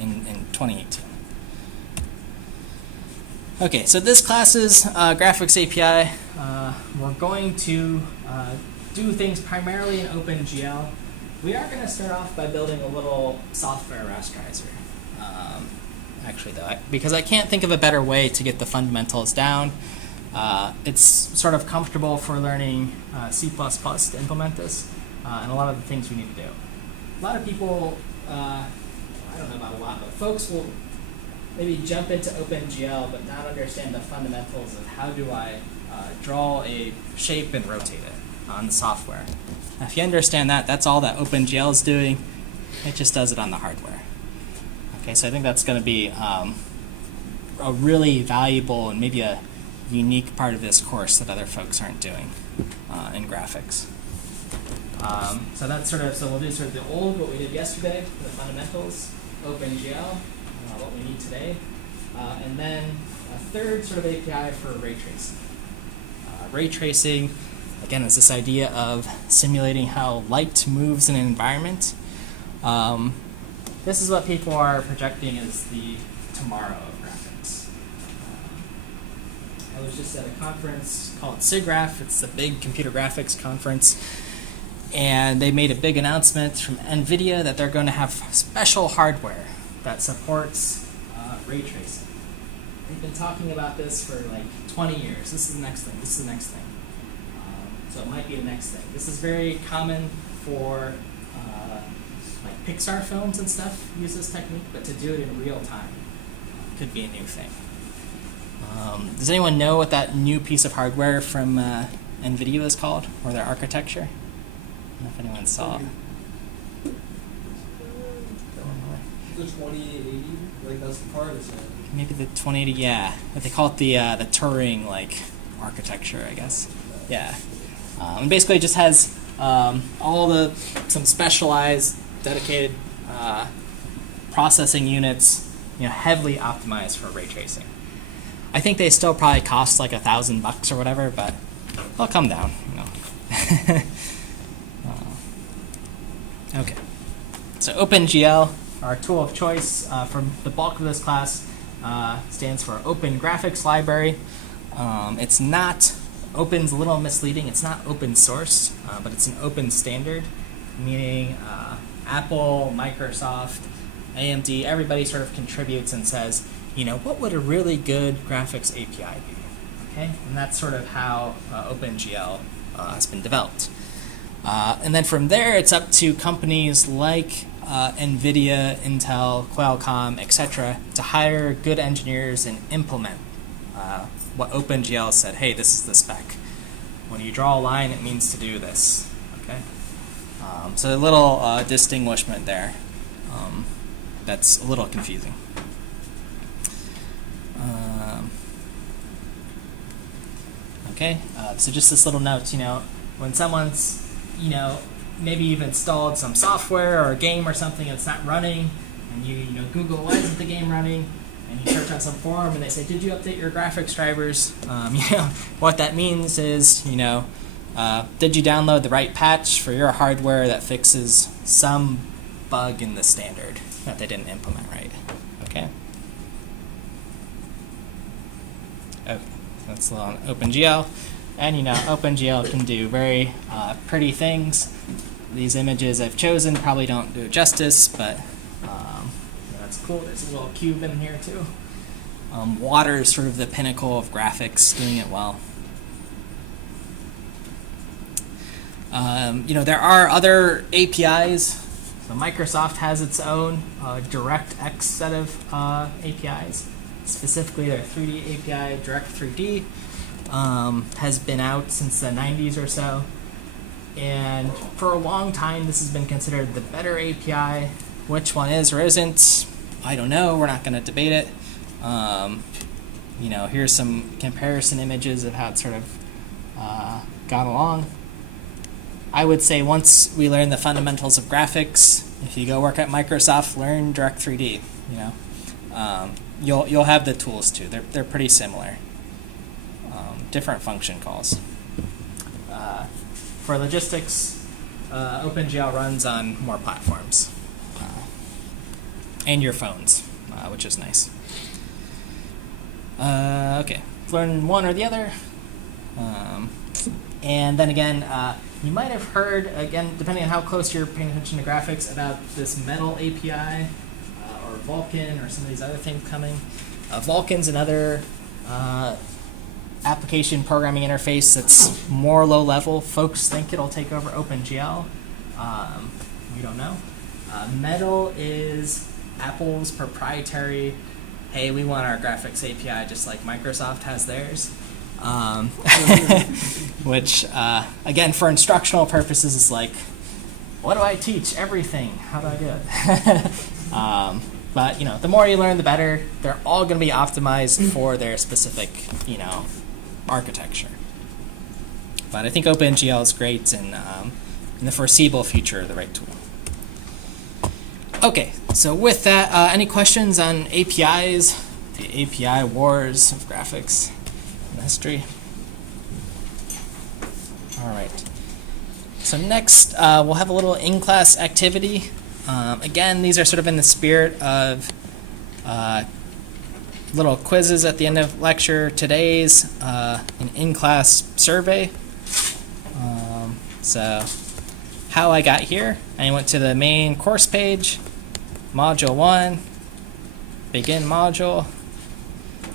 in 2018. Okay, so this class's graphics API, we're going to do things primarily in OpenGL. We are going to start off by building a little software rasterizer. Actually, though, because I can't think of a better way to get the fundamentals down. It's sort of comfortable for learning C++ to implement this, and a lot of the things we need to do. A lot of people, I don't know about a lot, but folks will maybe jump into OpenGL but not understand the fundamentals of how do I draw a shape and rotate it on the software. Now, if you understand that, that's all that OpenGL is doing. It just does it on the hardware. Okay, so I think that's going to be a really valuable and maybe a unique part of this course that other folks aren't doing in graphics. So that's sort of, so we'll do sort of the old, what we did yesterday, the fundamentals, OpenGL, what we need today, and then a third sort of API for ray tracing. Ray tracing, again, is this idea of simulating how light moves in an environment. This is what people are projecting as the tomorrow of graphics. I was just at a conference called SIGGRAPH. It's the big computer graphics conference. And they made a big announcement from NVIDIA that they're going to have special hardware that supports ray tracing. They've been talking about this for like 20 years. This is the next thing. This is the next thing. So it might be the next thing. This is very common for like Pixar films and stuff use this technique, but to do it in real time could be a new thing. Does anyone know what that new piece of hardware from NVIDIA is called, or their architecture? I don't know if anyone saw. The 2080, like that's the part, isn't it? Maybe the 2080, yeah. But they call it the Turing like architecture, I guess. Yeah. And basically it just has some specialized, dedicated processing units, heavily optimized for ray tracing. I think they still probably cost like $1,000 or whatever, but they'll come down. Okay. So OpenGL, our tool of choice for the bulk of this class, stands for Open Graphics Library. It's not, open's a little misleading, it's not open source, but it's an open standard, meaning Apple, Microsoft, AMD, everybody sort of contributes and says, what would a really good graphics API be? Okay, and that's sort of how OpenGL has been developed. And then from there, it's up to companies like NVIDIA, Intel, Qualcomm, etc., to hire good engineers and implement what OpenGL said, hey, this is the spec. When you draw a line, it means to do this. Okay. So a little distinguishment there. That's a little confusing. Okay. So just this little note, when someone's, maybe you've installed some software or a game or something and it's not running, and you Google why isn't the game running, and you search on some forum and they say, did you update your graphics drivers? What that means is, did you download the right patch for your hardware that fixes some bug in the standard that they didn't implement right? Okay. Okay, that's on OpenGL. And OpenGL can do very pretty things. These images I've chosen probably don't do it justice, but that's cool. There's a little cube in here too. Water is sort of the pinnacle of graphics, doing it well. There are other APIs So Microsoft has its own DirectX set of APIs. Specifically, their 3D API, Direct3D, has been out since the 90s or so. And for a long time, this has been considered the better API. Which one is or isn't, I don't know. We're not going to debate it. Here's some comparison images of how it sort of got along. I would say once we learn the fundamentals of graphics, if you go work at Microsoft, learn Direct3D. You'll have the tools too. They're pretty similar. Different function calls. For logistics, OpenGL runs on more platforms and your phones, which is nice. Okay, learn one or the other. And then again, you might have heard, again, depending on how close you're paying attention to graphics, about this Metal API or Vulkan or some of these other things coming. Vulkan's another application programming interface that's more low level. Folks think it'll take over OpenGL. We don't know. Metal is Apple's proprietary, hey, we want our graphics API just like Microsoft has theirs. Which, again, for instructional purposes, is like, what do I teach? Everything. How do I do it? But, the more you learn, the better. They're all going to be optimized for their specific, architecture. But I think OpenGL is great, and in the foreseeable future, the right tool. Okay, so with that, any questions on APIs, the API wars of graphics in history? All right. So next, we'll have a little in-class activity. Again, these are sort of in the spirit of little quizzes at the end of lecture. Today's an in-class survey. So how I got here, I went to the main course page, Module 1, Begin Module,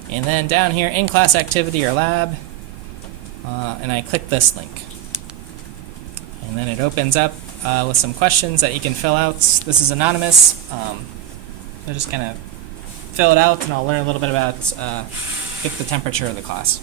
and then down here, in-class activity or lab, and I click this link. And then it opens up with some questions that you can fill out. This is anonymous. I'll just kind of fill it out, and I'll learn a little bit about get the temperature of the class.